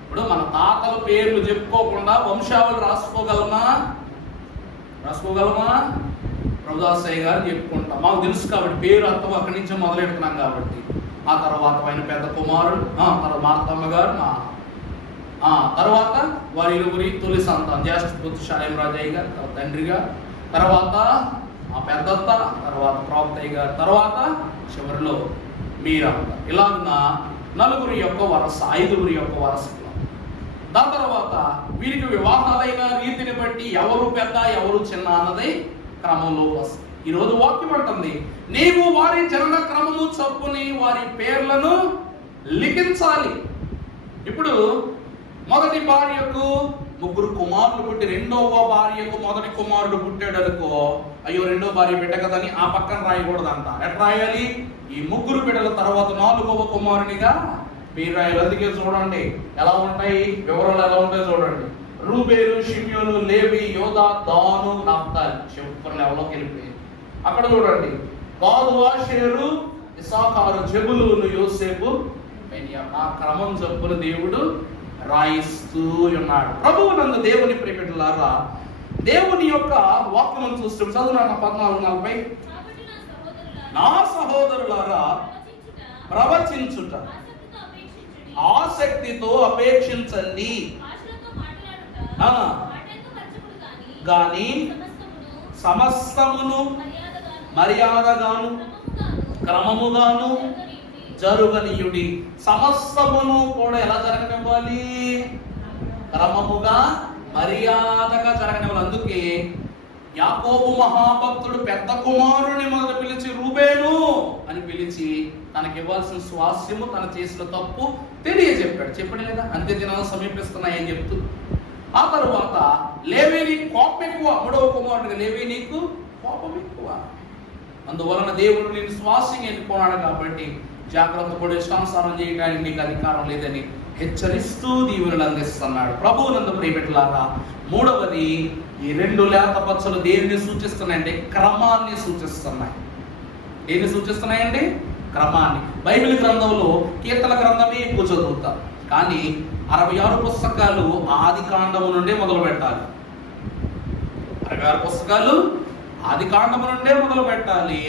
ఇప్పుడు మన తాతల పేర్లు చెప్పుకోకుండా వంశావళి రాసుకోగలమా? ప్రభుదాసయ్య గారు చెప్పుకుంటాం, మాకు తెలుసు కాబట్టి పేరు అంతా అక్కడి నుంచి మొదలెడుతున్నాం కాబట్టి. ఆ తర్వాత ఆయన పెద్ద కుమారుడు, తర్వాత మార్తమ్మ గారు, తర్వాత వారి ఇరువురి తొలి సంతానం జ్యేష్ఠ పుత్రుడు శాలేం రాజయ్య గారు, తర్వాత తండ్రిగా, తర్వాత ఆ పెద్దత్త, తర్వాత ప్రాప్తయ్య గారు, తర్వాత చివరిలో మీరంతా. ఇలాగున్న 4 యొక్క వరస, 5 యొక్క వరస. దాని తర్వాత వీరికి వివాహాలైన రీతిని బట్టి ఎవరు పెద్ద ఎవరు చిన్న అన్నది క్రమంలో వస్తుంది. ఈరోజు వాక్యం అంటుంది, నీవు వారి జనన క్రమము చొప్పుని వారి పేర్లను లిఖించాలి. ఇప్పుడు మొదటి భార్యకు 3 కుమారులు పుట్టి రెండవ భార్యకు మొదటి కుమారుడు పుట్టాడు అనుకో, అయ్యో రెండో భార్య బిడ్డ కదని ఆ పక్కన రాయకూడదంట. ఎట్లా రాయాలి? ఈ 3 బిడ్డల తర్వాత 4వ కుమారునిగా పేరు రాయాలి. అందుకే చూడండి ఎలా ఉంటాయి వివరాలు, ఎలా ఉంటాయి చూడండి. రూబేలు, షిమ్యోను, లేవి, యోదా, దాను, నఫ్తాలి. చివరి లెవెల్లోకి వెళ్ళిపోయి అక్కడ చూడండి గాదు, ఆషేరు, ఇస్సాకారు, జెబులూను, యోసేపు, బెన్యామీను. ఆ క్రమం చొప్పున దేవుడు రాయిస్తూ ఉన్నాడు. ప్రభువు నందు దేవుని ప్రియబిడ్డలారా, దేవుని యొక్క వాక్యం చూస్తూ చదువున 14:40. నా సహోదరులారా, ప్రవచించుట ఆసక్తితో అపేక్షించండి గాని సమస్తమును మర్యాదగాను క్రమముగాను జరుగనీయుడి. సమస్తమును కూడా ఎలా జరగనివ్వాలి? క్రమముగా మర్యాదగా జరగనివ్వాలి. అందుకే యాకోబు మహాభక్తుడు పెద్ద కుమారుని మొదట పిలిచి రూబేను అని పిలిచి తనకి ఇవ్వాల్సిన స్వాస్యము, తను చేసిన తప్పు తెలియజెప్పాడు. చెప్పడే కదా, అంత్య దినాలు సమీపిస్తున్నాయని చెప్తూ. ఆ తరువాత లేవి నీకు కోపం ఎక్కువ, 3వ కుమారుడిగా లేవి నీకు కోపం ఎక్కువ, అందువలన దేవుడు నేను స్వాస్యంగా ఎన్నుకున్నాడు కాబట్టి జాగ్రత్త పడి ఇష్టానుసారం చేయడానికి నీకు అధికారం లేదని హెచ్చరిస్తూ దీవులను అందిస్తున్నాడు. ప్రభువు నందు ప్రియబిడ్డలారా, మూడవది ఈ 2 లేత పచ్చలు దేన్ని సూచిస్తున్నాయంటే క్రమాన్ని సూచిస్తున్నాయి. దేన్ని సూచిస్తున్నాయండి? క్రమాన్ని. బైబిల్ గ్రంథంలో కీర్తన గ్రంథమే ఎక్కువ చదువుతారు, కానీ 66 పుస్తకాలు ఆది కాండము నుండే మొదలు పెట్టాలి. 66 పుస్తకాలు ఆది కాండము నుండే మొదలు పెట్టాలి.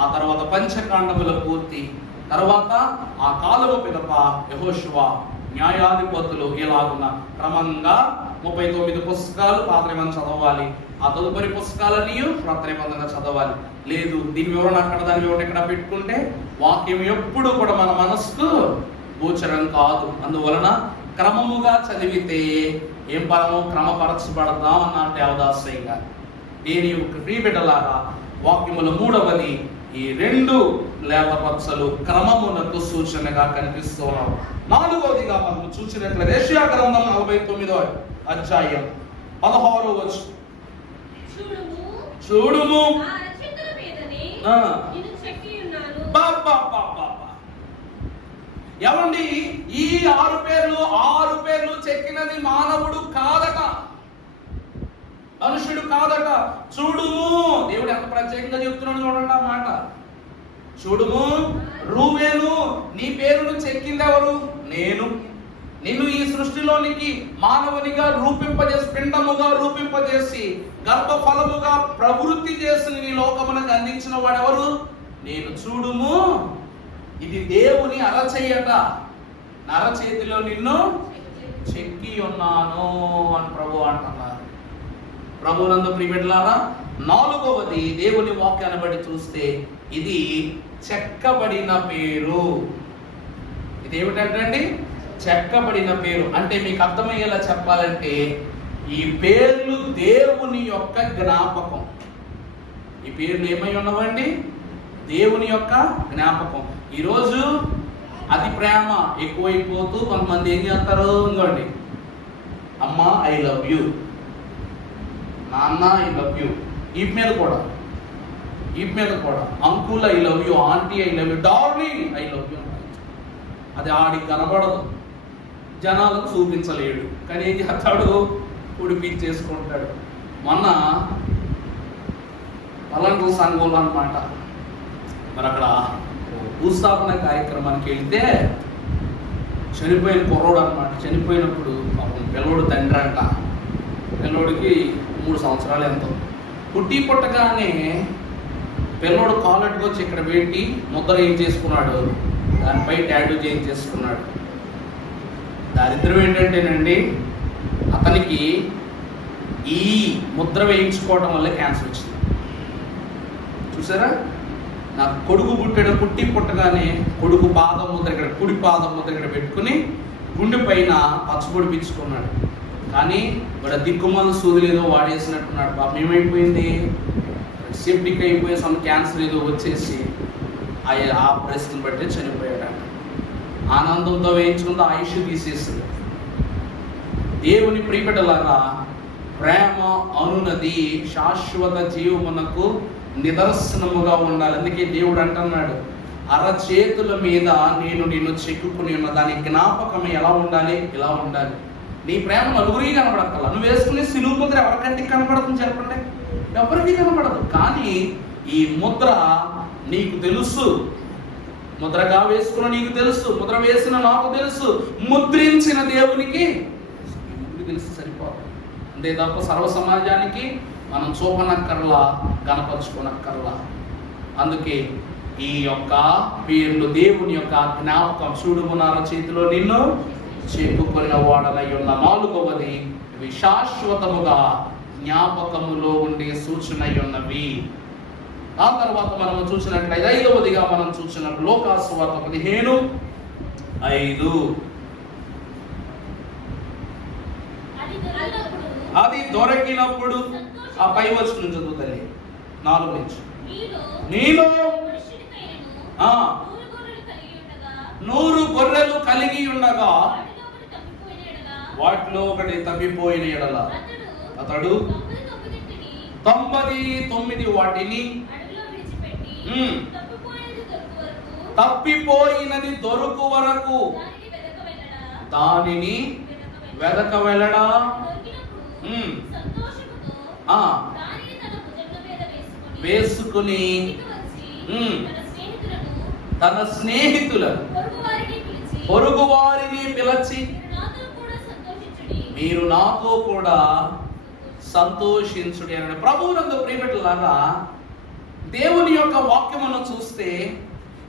ఆ తర్వాత పంచకాండముల పూర్తి, తర్వాత ఆ కాలము పిదప యెహోషువ, న్యాయాధిపతులు, ఇలాగున్న క్రమంగా 39 పుస్తకాలు పాత నిబంధన చదవాలి. ఆ తదుపరి పుస్తకాలన్నీ క్రొత్త నిబంధనగా చదవాలి. లేదు దీని వివరణ అక్కడ, దాని వివరణ ఇక్కడ పెట్టుకుంటే వాక్యం ఎప్పుడు కూడా మన మనసుకు గోచరం కాదు. అందువలన క్రమముగా చదివితే ఏం పరము క్రమపరచబడదాం అన్నారు దేవదాసయ్య గారు. దేని యొక్క ప్రియబిడ్డలారా, వాక్యముల 3వది ఈ 2 లేత పచ్చలు క్రమమునకు సూచనగా కనిపిస్తున్నావు. 4వదిగా మనం చూసినట్లయితే యెషయా గ్రంథం 49వ అధ్యాయం 16వ వచనం. చూడుము నా రచయితల మీదనే నిన్ను చెక్కి ఉన్నాను. ఏమండి, ఈ 6 పేర్లు చెక్కినది మానవుడు కాదట, మనుషుడు కాదట. చూడుము, దేవుడు ఎంత ప్రత్యేకంగా చెప్తున్నాడు చూడండి ఆ మాట. చూడుము రూబేను, నీ పేరును చెక్కింది ఎవరు? నేను. నిన్ను ఈ సృష్టిలోనికి మానవునిగా రూపింపజేసి, పిండముగా రూపింపజేసి, గర్భఫలముగా ప్రవృత్తి చేసి నీ లోకమునకు అందించిన వాడెవరు? నేను. చూడుము, ఇది దేవుని అరచేయట, అరచేతిలో నిన్ను చెక్కి ఉన్నాను అని ప్రభు అంటున్నారు. ప్రభునందు ప్రియబిడ్డలారా, 4వది దేవుని వాక్యాన్ని బట్టి చూస్తే ఇది చెక్కబడిన పేరు. ఇది ఏమిటంటే చెక్కబడిన పేరు. అంటే మీకు అర్థమయ్యేలా చెప్పాలంటే ఈ పేర్లు దేవుని యొక్క జ్ఞాపకం. ఈ పేర్లు ఏమై ఉన్నవండి? దేవుని యొక్క జ్ఞాపకం. ఈరోజు అది ప్రేమ ఎక్కువైపోతూ కొంతమంది ఏం చేస్తారు, ఇంకోండి, అమ్మ ఐ లవ్ యూ, నాన్న ఐ లవ్ యూ, ఈ మీద కూడా uncle I love you, aunty I love you, darling I love you. అది ఆడికి కనబడదు, జనాలకు చూపించలేడు, కానీ ఏం చేస్తాడు, ఉడిపించేసుకుంటాడు. మొన్న పలంటూ సంఘంలో అన్నమాట, మరి అక్కడ భూస్థాపన కార్యక్రమానికి వెళ్తే చనిపోయిన కుర్రోడు అనమాట. చనిపోయినప్పుడు పాపం పిల్లోడు తండ్రి అంట. పిల్లోడికి 3 సంవత్సరాలు ఎంతో. పుట్టగానే పిల్లోడు కాలెట్టుకొచ్చి ఇక్కడ పెట్టి ముద్ర ఏం చేసుకున్నాడు, దానిపై టాటూ చేయించేసుకున్నాడు. దారిద్ర్యం ఏంటంటేనండి, అతనికి ఈ ముద్ర వేయించుకోవడం వల్ల క్యాన్సర్ వచ్చింది. చూసారా, నా కొడుకు పుట్టగానే కొడుకు పాదం ముద్ర ఇక్కడ, కుడి పాదం ముద్ర ఇక్కడ పెట్టుకుని గుండె పైన పచ్చబొడి పిచ్చుకున్నాడు. కానీ వాడు దిక్కుమాల సూదులు ఏదో వాడేసినట్టున్నాడు. పాపం ఏమైపోయింది, సెప్టిక్ అయిపోయి క్యాన్సర్ ఏదో వచ్చేసి ఆ పరిస్థితిని బట్టి చనిపోయాడు. ఆనందంతో వేయించుకుంటే ఆయుష్ తీసేస్తుంది. దేవుని ప్రియబిడ్డలారా, ప్రేమ అనునది శాశ్వత జీవమునకు నిదర్శనముగా ఉండాలి. అందుకే దేవుడు అంటున్నాడు, అరచేతుల మీద నేను నిన్ను చెక్కుకుని ఉన్న దాని జ్ఞాపకం ఎలా ఉండాలి, ఇలా ఉండాలి. నీ ప్రేమ నలుగురికి కనపడక్కల. నువ్వు వేసుకునే సిలువు ముద్ర ఎవరికంటికి కనపడుతుంది చెప్పండి? ఎవరికి కనపడదు. కానీ ఈ ముద్ర నీకు తెలుసు, ముద్రగా వేసుకున్న నీకు తెలుసు, ముద్ర వేసిన నాకు తెలుసు, ముద్రించిన దేవునికి తెలుసు. సరిపోదు. అంతే తప్ప సర్వ సమాజానికి మనం చూపనక్కర్లా, కనపరుచుకోనక్కర్లా. అందుకే ఈ యొక్క పేర్లు దేవుని యొక్క జ్ఞాపకం. చూడుమునార చేతిలో నిన్ను చెక్కుకొనిన వాడనై ఉన్న. 4వది ఇవి శాశ్వతముగా జ్ఞాపకములో ఉండే సూచన ఉన్నవి. ఆ తర్వాత మనం చూసినట్లయితే 5వదిగా మనం చూసినట్లు లోకాసు వార్త 15:5. అది దొరికినప్పుడు ఆ పై వచనం నుంచి చదువుతాయి. 4 నుంచి నీలో 100 గొర్రెలు కలిగి ఉండగా వాటిలో ఒకటి తప్పిపోయిన ఎడల అతడు 99 వాటిని తప్పిపోయినది దొరుకు వరకు దానిని వెదక వెళ్ళడా, వేసుకుని తన స్నేహితులను పొరుగు వారిని పిలిచి మీరు నాతో కూడా సంతోషించుడి అని. ప్రభువునందు ప్రియబిడ్డలారా, దేవుని యొక్క వాక్యమును చూస్తే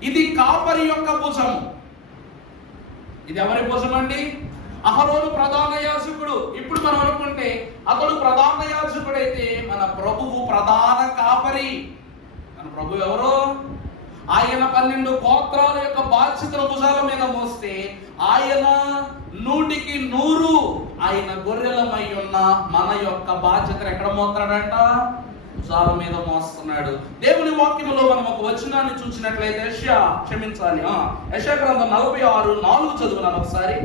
ఇది కాపరి యొక్క భుజము. ఇది ఎవరి భుజం అండి? అహరోను ప్రధాన యాజకుడు. ఇప్పుడు మనం అనుకుంటే అతడు ప్రధాన యాజకుడైతే మన ప్రభువు ప్రధాన కాపరి. మన ప్రభు ఎవరు? ఆయన 12 గోత్రాల యొక్క బాధ్యతల భుజాల మీద మోస్తే ఆయన 100కి 100 ఆయన గొర్రెలమై ఉన్న మన యొక్క బాధ్యతలు ఎక్కడ మోస్తాడంట? భుజాల మీద మోస్తున్నాడు. దేవుని వాక్యములో మనం ఒక వచనాన్ని చూసినట్లయితే యెషయా గ్రంథం 46:4 చదువునాను ఒకసారి.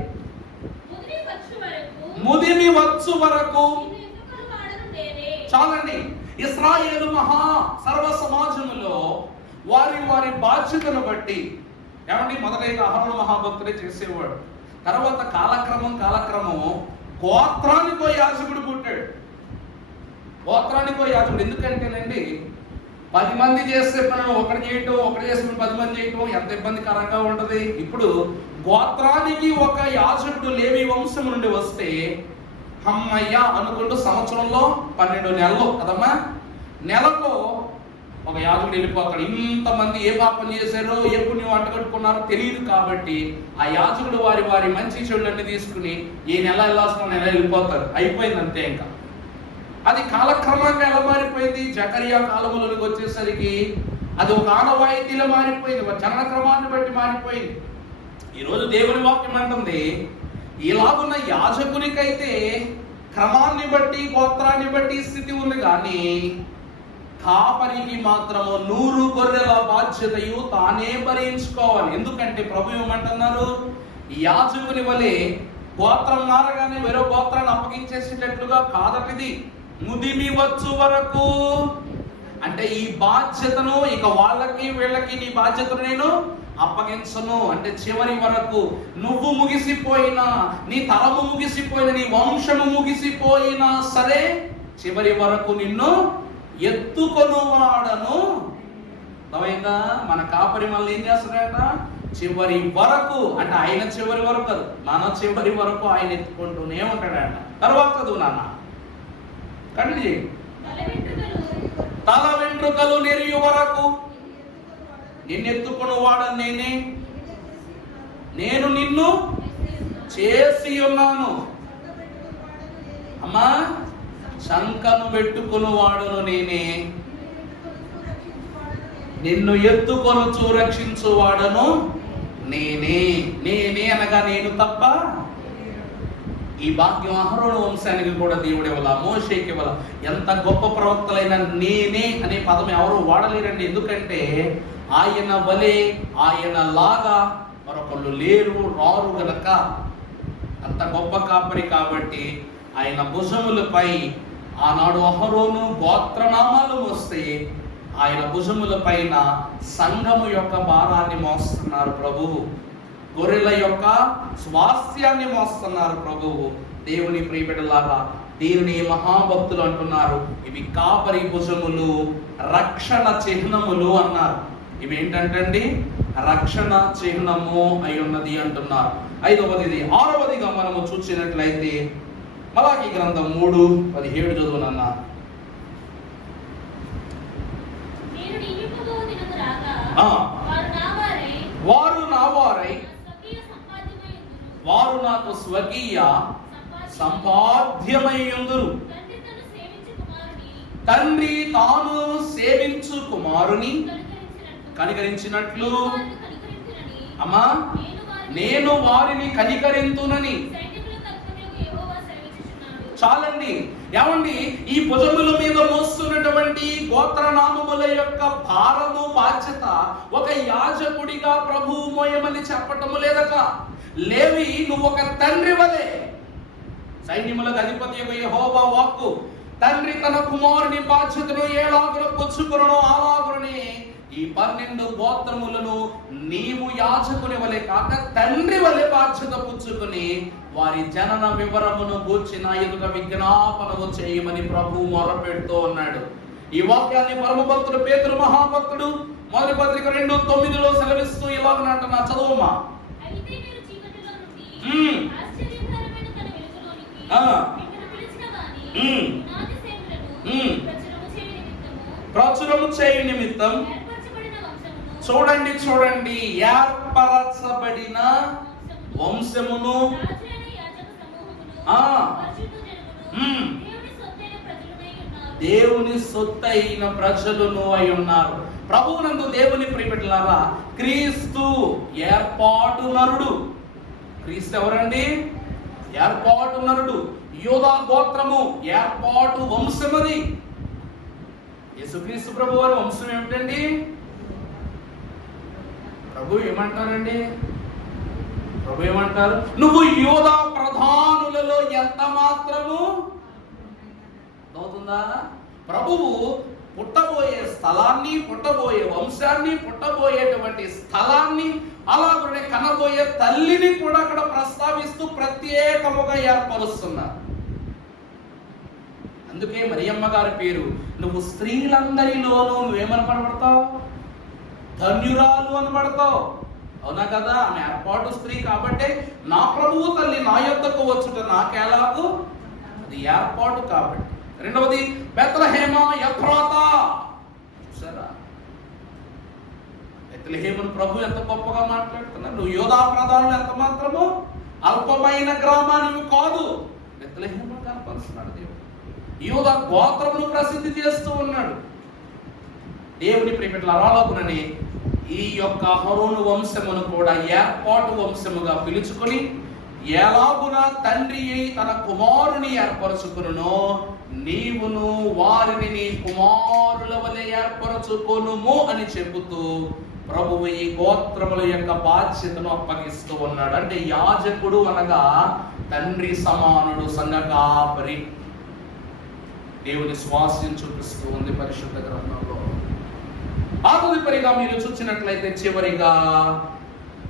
ముదిమి వచ్చు వరకు చాలండి. ఇశ్రాయేలు మహా సర్వ సమాజములో వారి వారి బాధ్యతను బట్టి ఏమండి, మొదటైతే అహరోను మహాభక్తుడే చేసేవాడు. తర్వాత కాలక్రమం గోత్రానికో యాజకుడు పుట్టాడు. గోత్రానికో యాజకుడు. ఎందుకంటేనండి 10 మంది చేసే పనులు ఒకటి చేసుకుని 10 మంది చేయటం ఎంత ఇబ్బందికరంగా ఉంటది. ఇప్పుడు గోత్రానికి ఒక యాజకుడు లేవి వంశం నుండి వస్తే అమ్మయ్య అనుకుంటూ సంవత్సరంలో 12 నెలలు కదమ్మా, నెలకు ఒక యాజకుడు వెళ్ళిపోతాడు. ఇంతమంది ఏ పాపం చేశారో ఏ పుణ్యం అంటగట్టుకున్నారో తెలియదు కాబట్టి ఆ యాజకుడు వారి వారి మంచి చెడులన్నీ తీసుకుని ఈ నెల వెళ్ళాల్సిన నెల వెళ్ళిపోతారు. అయిపోయింది అంతే. ఇంకా అది కాలక్రమంగా ఎలా మారిపోయింది, జకరియా కాలములోకి వచ్చేసరికి అది ఒక ఆనవాయితీలో మారిపోయింది, చలన క్రమాన్ని బట్టి మారిపోయింది. ఈరోజు దేవుని వాక్యం అంటుంది, ఇలాగున్న యాజకునికైతే క్రమాన్ని బట్టి గోత్రాన్ని బట్టి స్థితి ఉంది, కానీ కాపరికి మాత్రము 100 గొర్రెల బాధ్యతయు తానే భరించుకోవాలి. ఎందుకంటే ప్రభు ఏమంటున్నారు, యాజకుని వలె గోత్రం మారగానే వేరే గోత్రాన్ని అప్పగించేసేటట్లుగా కాదటిది. ముదిమి వచ్చు వరకు అంటే ఈ బాధ్యతను ఇక వాళ్ళకి వీళ్ళకి నీ బాధ్యతను నేను అప్పగించను. అంటే చివరి వరకు నువ్వు ముగిసిపోయినా, నీ తరము ముగిసిపోయినా, నీ వంశము ముగిసిపోయినా సరే చివరి వరకు నిన్ను ఎత్తుకొనువాడను. అర్థమైందా? మన కాపరి మనల్ని ఏం చేస్తాడట, చివరి వరకు. అంటే ఆయన చివరి వరకు కాదు, మన చివరి వరకు ఆయన ఎత్తుకుంటూనే ఉంటాడట. తర్వాత చదువు నాన్న, కంటిన్యూ చేయండి. తల వెంట్రుకలు నెరియు వరకు నిన్నెత్తుకుని వాడను నేనే, నేను నిన్ను చేసి ఉన్నాను. అమ్మా, శంకను పెట్టుకుని వాడును నేనే, నిన్ను ఎత్తుకొను రక్షించు వాడను నేనే. నేనే అనగా నేను తప్ప. ఈ భాగ్యం అహరోను వంశానికి కూడా దేవుడు ఇవ్వాల, మోషేకి ఇవ్వాల. ఎంత గొప్ప ప్రవక్తలైనా నేనే అనే పదం ఎవరు వాడలేరండి. ఎందుకంటే ఆయన వలె, ఆయన లాగా మరొకళ్ళు రారు గనక. అంత గొప్ప కాపరి కాబట్టి ఆయన భుజములపై ఆనాడు అహరోను గోత్రనామాలు మోస్తే ఆయన భుజముల పైన సంఘము యొక్క భారాన్ని మోస్తున్నారు ప్రభువు. గొర్రెల యొక్క స్వాస్థ్యాన్ని మోస్తున్నారు ప్రభువు. దేవుని ప్రియబిడ్డలారా, దీనిని మహాభక్తులు అంటున్నారు, ఇవి కాపరి భుజములు, రక్షణ చిహ్నములు అన్నారు. ఇవి ఏంటంటే రక్షణ చిహ్నము అయి ఉన్నది అంటున్నారు. 5వది. 6వదిగా మనము చూసినట్లయితే మలాకి గ్రంథం 3:17 చదువునన్నా. వారు నా వారై వారు నాకు స్వకీయ సంపాద్యమై ఉందురు. తండ్రి తాను సేవించు కుమారుని కనికరించినట్లు అమ్మా నేను వారిని కనికరింతునని. చాలండి. ఏమండి, ఈ భుజముల మీద మోస్తున్నటువంటి గోత్రనామముల యొక్క భారము, బాధ్యత ఒక యాజకుడిగా ప్రభువు మోయమని చెప్పటము లేదక. లేవి, నువ్వు ఒక తండ్రి వలె. సైన్యములకు అధిపతి యొక్క యెహోవా వాక్కు, తండ్రి తన కుమారుని బాధ్యతను ఏలాగున పుచ్చుకొనునో అలాగునే ఈ 12 గోత్రములను నీవు యాజకుని వలె కాక తండ్రి వలె బాధ్యత పుచ్చుకుని వారి జనన వివరమును గూర్చి నా ఎదుట విజ్ఞాపనము చేయమని ప్రభువు మొరపెడుతూ ఉన్నాడు. ఈ వాక్యాన్ని పరమభక్తుడు పేతురు మహాభక్తుడు మొదటి పత్రిక 2:9 సెలవిస్తూ ఇలాగనంట. నా చదువుమా. ప్రచురము చేయు నిమిత్తం చూడండి ఏర్పరచబడిన వంశమును దేవుని సొత్తైన ప్రజలను అయి ఉన్నారు. ప్రభువునందు దేవుని ప్రియబిడ్డలారా, క్రీస్తు ఏర్పాటు నరుడు. క్రీస్తు ఎవరండి? ఏర్పాటు నరుడు. యూదా గోత్రము ఏర్పాటు వంశమది. యేసుక్రీస్తు ప్రభు వారి వంశం ఏమిటండి? ప్రభు ఏమంటారండి? ప్రభు ఏమంటారు? నువ్వు యోధా ప్రధానులలో ఎంత మాత్రము అవుతుందా? ప్రభువు పుట్టబోయే స్థలాన్ని, పుట్టబోయే వంశాన్ని, పుట్టబోయేటువంటి స్థలాన్ని, అలాగే కనబోయే తల్లిని కూడా అక్కడ ప్రస్తావిస్తూ ప్రత్యేకముగా ఏర్పరుస్తున్నారు. అందుకే మరియమ్మ గారి పేరు, నువ్వు స్త్రీలందరిలోనూ నువ్వేమని పడతావు? ధన్యురాలు అని పడతావు. అవునా కదా? ఆమె ఏర్పాటు స్త్రీ కాబట్టి నా ప్రభువు తల్లి నా యొద్దకు వచ్చుట నాకెలాగూ అది ఏర్పాటు కాబట్టి. రెండవది బెత్లెహేమ ఎఫ్రాతా. చూసారా బెత్లెహేమును ప్రభు ఎంత గొప్పగా మాట్లాడుతున్నారు. నువ్వు యోధా ప్రధానులు ఎంత మాత్రము అల్పమైన గ్రామాన్ని కాదు, బెత్లెహేమును కనపరుస్తున్నాడు దేవుడు. యోధా గోత్రమును ప్రసిద్ధి చేస్తూ ఉన్నాడు. దేవుని ప్రియమిట్ల అలాగునని ఈ యొక్క అహరోను వంశమును కూడా ఏర్పాటు వంశముగా పిలుచుకొని, ఎలాగున తండ్రి తన కుమారుని ఏర్పరచుకును, నీవును వారిని నీ కుమారుల వలె ఏర్పరచుకొనుము అని చెబుతూ ప్రభువు ఈ గోత్రముల యొక్క బాధ్యతను అప్పగిస్తూ ఉన్నాడు. అంటే యాజకుడు అనగా తండ్రి సమానుడు, సంఘ కాపరి. దేవుని స్వాస్యం చూపిస్తూ ఉంది పరిశుద్ధ గ్రంథంలో. ఆ తదుపరిగా మీరు చూసినట్లయితే చివరిగా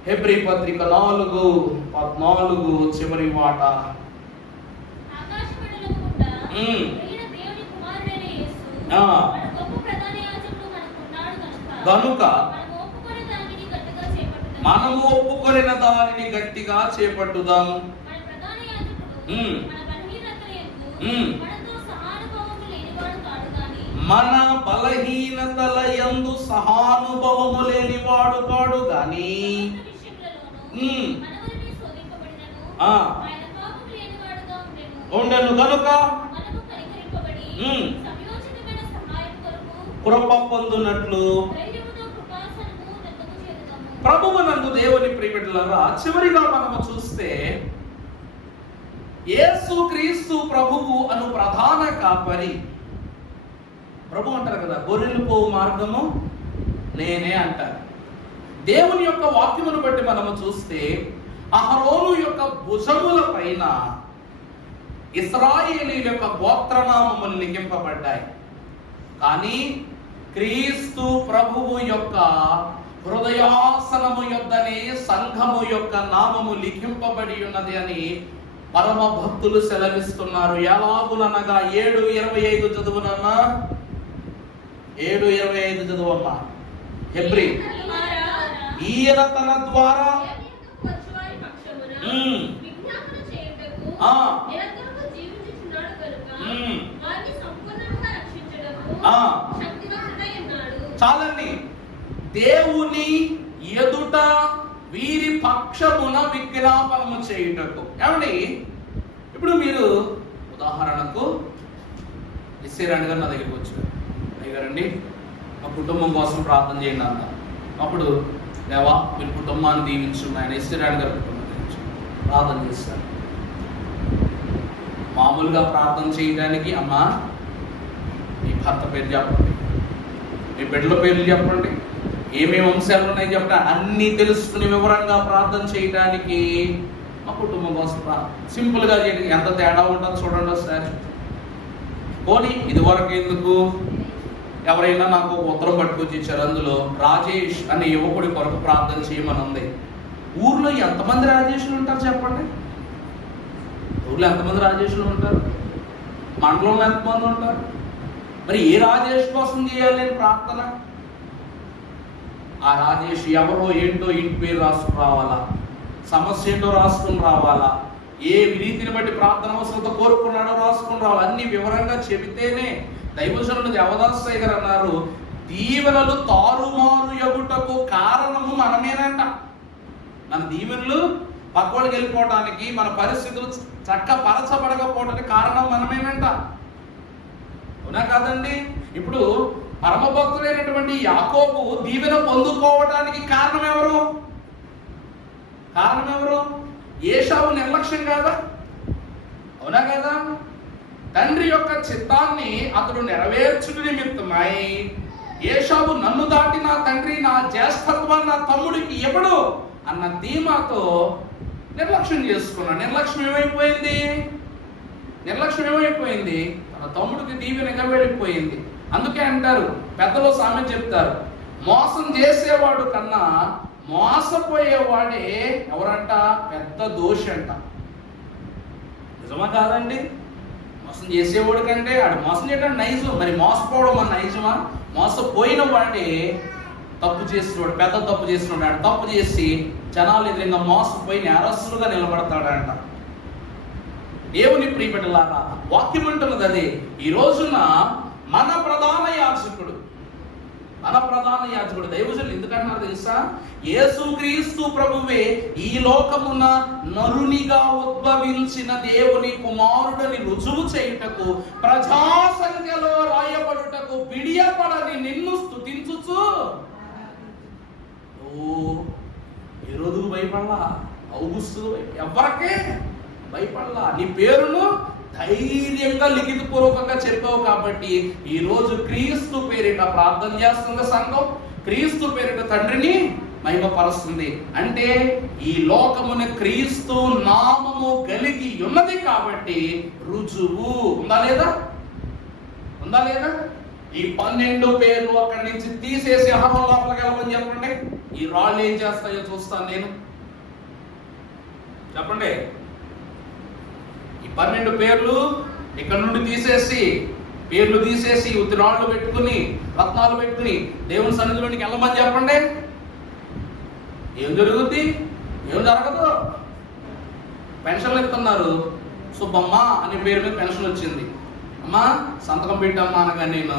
హెబ్రీ పత్రిక 4:14 చివరి మాట. కనుక మనము ఒప్పుకొనిన దానిని గట్టిగా చేపట్టుదాం. మన బలహీనతల యందు సహానుభవము లేనివాడు కాడు గాని ఉండను గనుక కృప పొందునట్లు ప్రభువునందు దేవుని ప్రియబిడ్డలారా, చివరిగా మనము చూస్తే యేసుక్రీస్తు ప్రభువు అను ప్రధాన కాపరి. ప్రభు అంటారు కదా, గొర్రెలు పోవు మార్గము నేనే అంటారు. దేవుని యొక్క వాక్యమును బట్టి మనము చూస్తే అహరోను యొక్క భుజముల పైన ఇశ్రాయేలీయుల యొక్క గోత్రనామములు లిఖింపబడ్డాయి. కానీ క్రీస్తు ప్రభువు యొక్క హృదయాసనము యొద్దనే సంఘము యొక్క నామము లిఖింపబడి ఉన్నది అని పరమ భక్తులు సెలవిస్తున్నారు. ఎలాగునగా 7:25 చదువునన్నా, 7:25 చదువమ్మా. హెబ్రీ ఈయన తన ద్వారా చాలండి. దేవుని ఎదుట వీరి పక్షమున విజ్ఞాపనము చేయుటకు. ఏమండి, ఇప్పుడు మీరు ఉదాహరణకు ఇస్సేరాణి గారు నా దగ్గరికి వచ్చారు. అయ్యారండి, మా కుటుంబం కోసం ప్రార్థన చేయండి అన్న. అప్పుడు దేవా మీరు కుటుంబాన్ని దీవించు, ఆయన ఇస్సేరాణి గారు కుటుంబం దీవించు ప్రార్థన చేస్తారు. మామూలుగా ప్రార్థన చేయడానికి అమ్మా మీ భర్త పేరు చెప్పండి, మీ బిడ్డల పేర్లు చెప్పండి, ఏమేమి అంశాలు ఉన్నాయి చెప్పండి, అన్నీ తెలుసుకుని వివరంగా ప్రార్థన చేయడానికి మా కుటుంబం కోసం సింపుల్గా చేయడానికి ఎంత తేడా ఉంటుందో చూడండి ఒకసారి. పోనీ ఇదివరకు ఎందుకు ఎవరైనా నాకు ఒక ఉత్తరం పట్టుకొచ్చి ఇచ్చారు, అందులో రాజేష్ అనే యువకుడి కొరకు ప్రార్థన చేయమని ఉంది. ఊర్లో ఎంతమంది రాజేష్లు ఉంటారు చెప్పండి? ఊర్లో ఎంతమంది రాజేష్లు ఉంటారు? మండలంలో ఎంతమంది ఉంటారు? మరి ఏ రాజేష్ కోసం చేయాలి నేను ప్రార్థన? ఆ రాజేష్ ఎవరో ఏంటో ఇంటి పేరు రాసుకుని రావాలా, సమస్య ఏంటో రాసుకుని రావాలా, ఏ రీతిని బట్టి ప్రార్థన అవసరంతో కోరుకున్నాడో రాసుకుని రావాలి. అన్ని వివరంగా చెబితేనే. దైవజనుడు దేవదాసయ్య గారు అన్నారు, దీవెనలు తారుమారు ఎగుటకు కారణము మనమేనంట. మన దీవెనలు పక్కోళ్ళకి వెళ్ళిపోవటానికి, మన పరిస్థితులు చక్కపరచబడకపోవడానికి కారణం మనమేనంట. అవునా కాదండి? ఇప్పుడు పరమభక్తుడైనటువంటి యాకోబు దీవెన పొందుకోవడానికి కారణం ఎవరు? ఏశావు నిర్లక్ష్యం కాదా? అవునా కదా? తండ్రి యొక్క చిత్తాన్ని అతడు నెరవేర్చుట నిమిత్తమై ఏశావు నన్ను దాటి నా తండ్రి నా జ్యేష్ఠత్వాన్ని నా తమ్ముడికి ఇవ్వడు అన్న ధీమాతో నిర్లక్ష్యం చేసుకున్నాడు. నిర్లక్ష్యం ఏమైపోయింది? తన తమ్ముడికి దీవెనగా వెళ్ళిపోయింది. అందుకే అంటారు పెద్దలు సామెత చెప్తారు, మోసం చేసేవాడు కన్నా మోసపోయేవాడే ఎవరంట పెద్ద దోషి అంట. నిజమా కాదండి? మోసం చేసేవాడు కంటే ఆడు మోసం చేయడం నైజం, మరి మోసపోవడం మన నైజమా? మోసపోయిన వాడే తప్పు చేసినవాడు, పెద్ద తప్పు చేసినవాడు. ఆడు తప్పు చేసి జనాలు ఎదురుగా మోసపోయి నేరస్తులుగా నిలబడతాడంట. దేవుని ప్రియబిడ్డలారా, వాక్యం అంటున్నది అదే. ఈ రోజున మన ప్రధాన యాజకుడు దైవజనులు ఎందుకంటున్నారు తెలుసా? యేసుక్రీస్తు ప్రభువే ఈ లోకమున నరునిగా ఉద్భవించిన దేవుని కుమారుడని రుజువు చేయుటకు ప్రజా సంఖ్యలో రాయబడుటకు బిడియపడని నిన్ను స్తుతించుచు హేరోదుకు భయపడలా, ఔగుస్తుకు ఎవరికే భయపడలా. నీ పేరును ధైర్యంగా లిఖితపూర్వకంగా చెప్పావు కాబట్టి ఈ రోజు క్రీస్తు పేరిట ప్రార్థన చేస్తుంది సంఘం, క్రీస్తు పేరిట తండ్రిని మహిమపరుస్తుంది. అంటే ఈ లోకమున క్రీస్తు నామము కలిగి ఉన్నది కాబట్టి రుజువు ఉందా లేదా? ఈ 12 పేర్లు అక్కడి నుంచి తీసేసి అహం లోపలికి వెళ్ళమని చెప్పండి. ఈ రాళ్ళు ఏం చేస్తాయో చూస్తాను నేను. చెప్పండి. ఈ 12 పేర్లు ఇక్కడ నుండి పేర్లు తీసేసి ఉత్తిరాళ్ళు పెట్టుకుని రత్నాలు పెట్టుకుని దేవుని సన్నిధిలోనికి వెళ్ళమని చెప్పండి. ఏం జరుగుద్ది? ఏం జరగదు. పెన్షన్లు ఇస్తున్నారు. సుబ్బమ్మ అనే పేరు మీద పెన్షన్ వచ్చింది. అమ్మా సంతకం పెట్టమ్మా అనగా నేను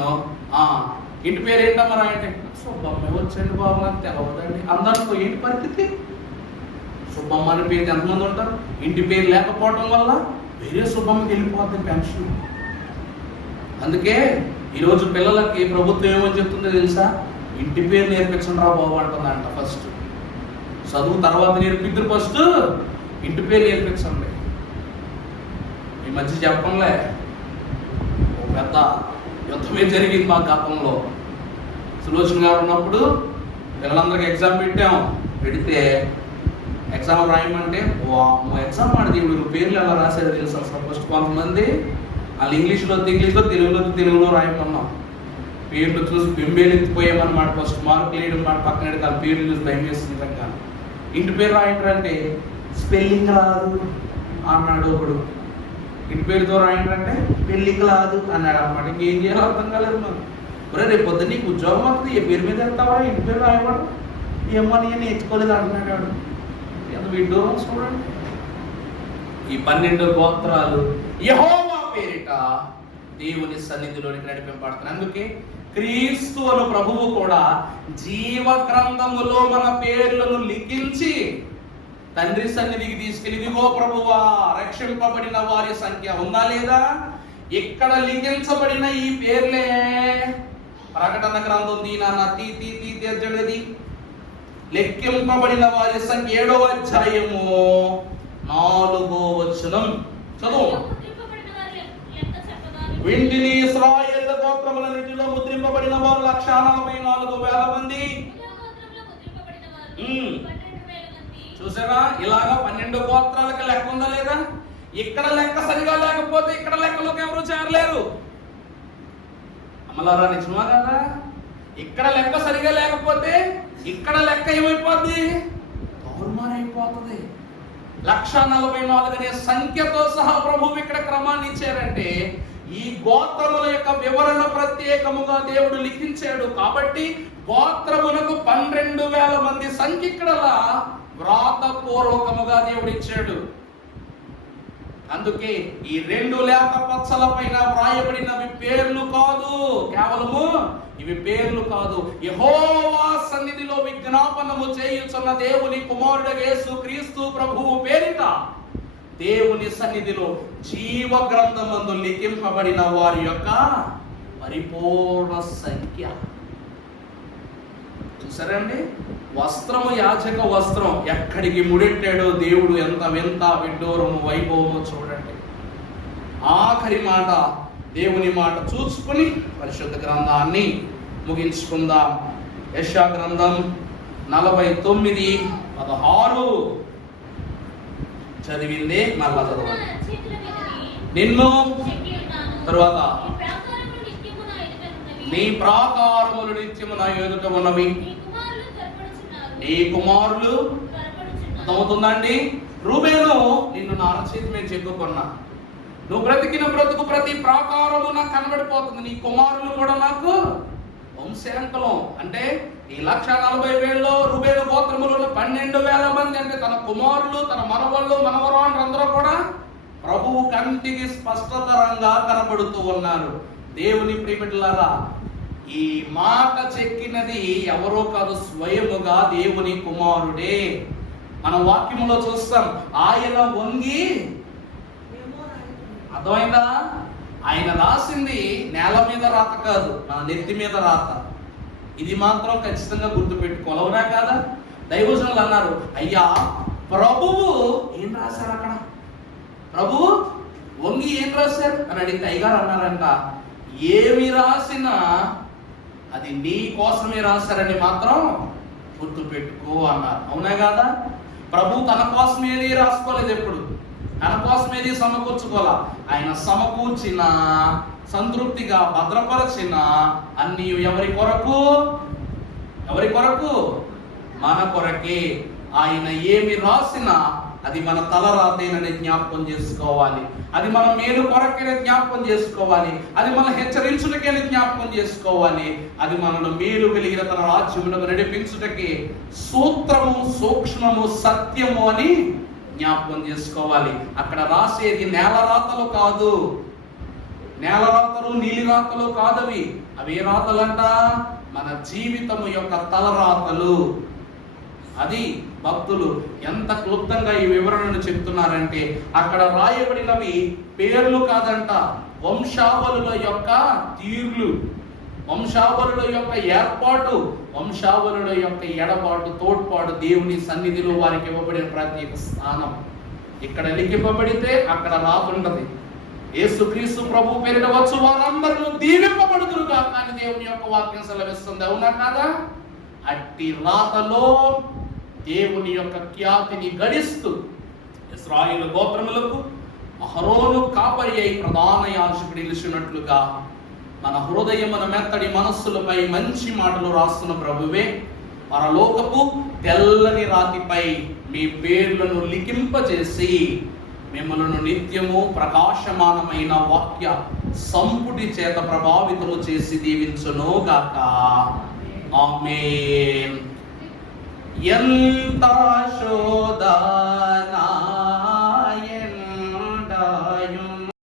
ఇంటి పేరు ఏంటమ్మా రాయంటే సుబ్బమ్మ వచ్చండి బాబు నాకు తెలవదండి అందరితో ఏంటి పరిస్థితి? సుబ్బమ్మ అనే పేరు ఎంతమంది ఉంటారు? ఇంటి పేరు లేకపోవడం వల్ల వేరే సుబ్బమ్మకి వెళ్ళిపోతుంది పెన్షన్. అందుకే ఈరోజు పిల్లలకి ప్రభుత్వం ఏమని చెప్తుందో తెలుసా? ఇంటి పేరు నేర్పించండి రా బాబు అంటుందంట. ఫస్ట్ చదువు తర్వాత నేర్పిద్దరు, ఫస్ట్ ఇంటి పేరు నేర్పించండి. ఈ మధ్య చెప్పంలే పెద్ద యుద్ధమే జరిగింది మా గతంలో. సులోచన గారు ఉన్నప్పుడు పిల్లలందరికీ ఎగ్జామ్ పెడితే ఎగ్జామ్ రాయమంటే ఎగ్జామ్ ఆడితే ఇప్పుడు పేర్లు ఎలా రాసేది తెలుసు అసలు. ఫస్ట్ కొంతమంది వాళ్ళు ఇంగ్లీష్లో తెలుగులో రాయమన్నాం. పేర్లు చూసి బెంబేలెత్తిపోయామన్నమాట. ఫస్ట్ మార్కులు వేయడం మాట పక్కన వాళ్ళ పేర్లు చూసి భయం వేస్తుంది కదా. ఇంటి పేరు రాయంటే స్పెల్లింగ్ రాదు అన్నాడు ఒకడు. ఇంటి పేరుతో రాయంటే పెళ్ళికి రాదు అన్నాడు అన్నమాట. ఇంకేం చేయాలో అర్థం కాలేదు మనం. ఒరే రేపు పొద్దున్న నీకు ఉద్యోగం వస్తుంది, ఏ పేరు మీద వెళ్తావా? ఇంటి పేరు రాయబడు. ఏమని నేర్చుకోలేదు అంటున్నాడు. ఎంత విడ్డూరం చూడండి. ఈ 12 గోత్రాలు యెహోవా పేరిట దేవుని సన్నిధిలోనికి నడిపింపబడుతున్నాయి. అందుకే క్రీస్తు అను ప్రభువు కూడా జీవ గ్రంథములో మన పేర్లను లిఖించి తండ్రి సన్నిధికి తీసుకెళ్ళి, ఇదిగో ప్రభువా రక్షింపబడిన వారి సంఖ్య ఉందా లేదా? ఇక్కడ లిఖించబడిన ఈ పేర్లే ప్రకటన గ్రంథం దీనాన్న తీర్చడది. లెక్కింపబడిన వారి సంఖ్య 7వ అధ్యాయము 4వ వచనం చదువు. వింటిని ఇశ్రాయేలు గోత్రములన్నిటిలో ముద్రింపబడిన వారు 144,000 మంది. చూసారా? ఇలాగా 12 గోత్రాలకి లెక్క ఉందా లేదా? ఇక్కడ లెక్క సరిగా లేకపోతే ఇక్కడ లెక్కలోకి ఎవరు చేరలేరు. అమలారా నిజమా కదా? ఇక్కడ లెక్క సరిగా లేకపోతే ఇక్కడ లెక్క ఏమైపోద్ది? గౌరవమైపోతుంది. 144,000 అనే సంఖ్యతో సహా ప్రభువు ఇక్కడ క్రమాన్ని ఇచ్చారంటే ఈ గోత్రముల యొక్క వివరణ ప్రత్యేకముగా దేవుడు లిఖించాడు. కాబట్టి గోత్రములకు 12,000 మంది సంఖ్య ఇక్కడ వ్రాతపూర్వకముగా దేవుడు ఇచ్చాడు. అందుకే ఈ 2 లేత పచ్చల పైన వ్రాయబడినవి పేర్లు కాదు, కేవలము ఇవి పేర్లు కాదు. యెహోవా సన్నిధిలో విజ్ఞాపనము చేయుచున్న దేవుని కుమారుడు యేసుక్రీస్తు ప్రభువు పేరిట దేవుని సన్నిధిలో జీవ గ్రంథమందు లిఖింపబడిన వారి యొక్క పరిపూర్ణ సంఖ్య. చూసారండి? వస్త్రము యాజక వస్త్రం ఎక్కడికి ముడెట్టాడో దేవుడు ఎంత వింత విడ్డూరము వైభవము చూడండి. ఆఖరి మాట దేవుని మాట చూసుకుని పరిశుద్ధ గ్రంథాన్ని ముగించుకుందాం. యెషయా గ్రంథం 49:16 చదివిందే మళ్ళా చదవండి. నిన్ను తరువాత నీ ప్రాకారములు నిత్యము నా ఎదుట ఉన్నవి, నీ కుమారులు. అర్థమవుతుందండి? రూబేను, నిన్ను నా అరచేతి మీద చెక్కుకున్నా, నువ్వు బ్రతికిన బ్రతుకు ప్రతి ప్రాకారము నాకు కనబడిపోతుంది. నీ కుమారులు కూడా నాకు వంశాంకులం. అంటే ఈ 140,000 రూబేను గోత్రములు 12,000 మంది, అంటే తన కుమారులు, తన మనవళ్ళు, మనవరాళ్ళు అందరూ కూడా ప్రభువు కంటికి స్పష్టతరంగా కనబడుతూ ఉన్నారు. దేవుని ప్రియబిడ్డలారా, ఈ మాట చెక్కినది ఎవరో కాదు, స్వయముగా దేవుని కుమారుడే. మనం వాక్యములో చూస్తాం, ఆయన వంగి, అర్థమైందా? ఆయన రాసింది నేల మీద రాత కాదు, నా నెత్తి మీద రాత. ఇది మాత్రం ఖచ్చితంగా గుర్తుపెట్టుకోవాలి, అవునా కాదా? దైవజనులు అన్నారు, అయ్యా ప్రభువు ఏం రాశారు అక్కడ? ప్రభువు వంగి ఏం రాశారు అని అడిగితే అయ్యగారు అన్నారంట, ఏమి రాసినా అది నీ కోసమే రాశారని మాత్రం గుర్తుపెట్టుకో అన్నారు. అవునా కాదా? ప్రభు తన కోసం ఏది రాసుకోలేదు, ఎప్పుడు తన కోసం ఏది సమకూర్చుకోవాలా. ఆయన సమకూర్చిన, సంతృప్తిగా భద్రపరచిన అన్ని ఎవరి కొరకు? ఎవరి కొరకు? మన కొరకే. ఆయన ఏమి రాసినా అది మన తలరాతేనని జ్ఞాపకం చేసుకోవాలి. అది మన మేలు కొరకే జ్ఞాపకం చేసుకోవాలి. అది మన హెచ్చరించుటకే జ్ఞాపకం చేసుకోవాలి. అది మనను మేలు కలిగిన తన రాజ్యమును నడిపించుటకే సూత్రము, సూక్ష్మము, సత్యము అని జ్ఞాపకం చేసుకోవాలి. అక్కడ రాసేది నేల రాతలు కాదు, నేల రాతలు, నీలి రాతలు కాదవి. అవి ఏ రాతలంట? మన జీవితము యొక్క తలరాతలు. అది భక్తులు ఎంత క్లుప్తంగా ఈ వివరణను చెప్తున్నారంటే, అక్కడ రాయబడినవి పేర్లు కాదంట, వంశావళుల యొక్క తీర్లు, వంశావళుల యొక్క ఏర్పాటు, వంశావళుల యొక్క ఎడబాటు, తోడ్పాటు, దేవుని సన్నిధిలో వారికి ఇవ్వబడిన ప్రత్యేక స్థానం. ఇక్కడ లిఖింపబడితే అక్కడ రాతుంటది, యేసుక్రీస్తు ప్రభు పేరిట వచ్చు వారందరూ దీవింపబడుదురుగా కానీ దేవుని యొక్క వాక్యం సెలవిస్తుంది. అవునా కాదా? అట్టి రాతలో దేవుని యొక్క ఖ్యాతిని గడిస్తూ ఇశ్రాయేలు గోత్రములకు అహరోను కాపరి అయి ప్రధాన యాజకుడు నిలిచినట్లుగా మన హృదయమున మెత్తడి మనస్సులపై మంచి మాటలు రాస్తున్న ప్రభువే, పరలోకపు తెల్లని రాతిపై మీ పేర్లను లిఖింపజేసి మిమ్మల్ని నిత్యము ప్రకాశమానమైన వాక్య సంపుటి చేత ప్రభావితము చేసి దీవించును గాక. ఆమేన్. ఎంత శోధన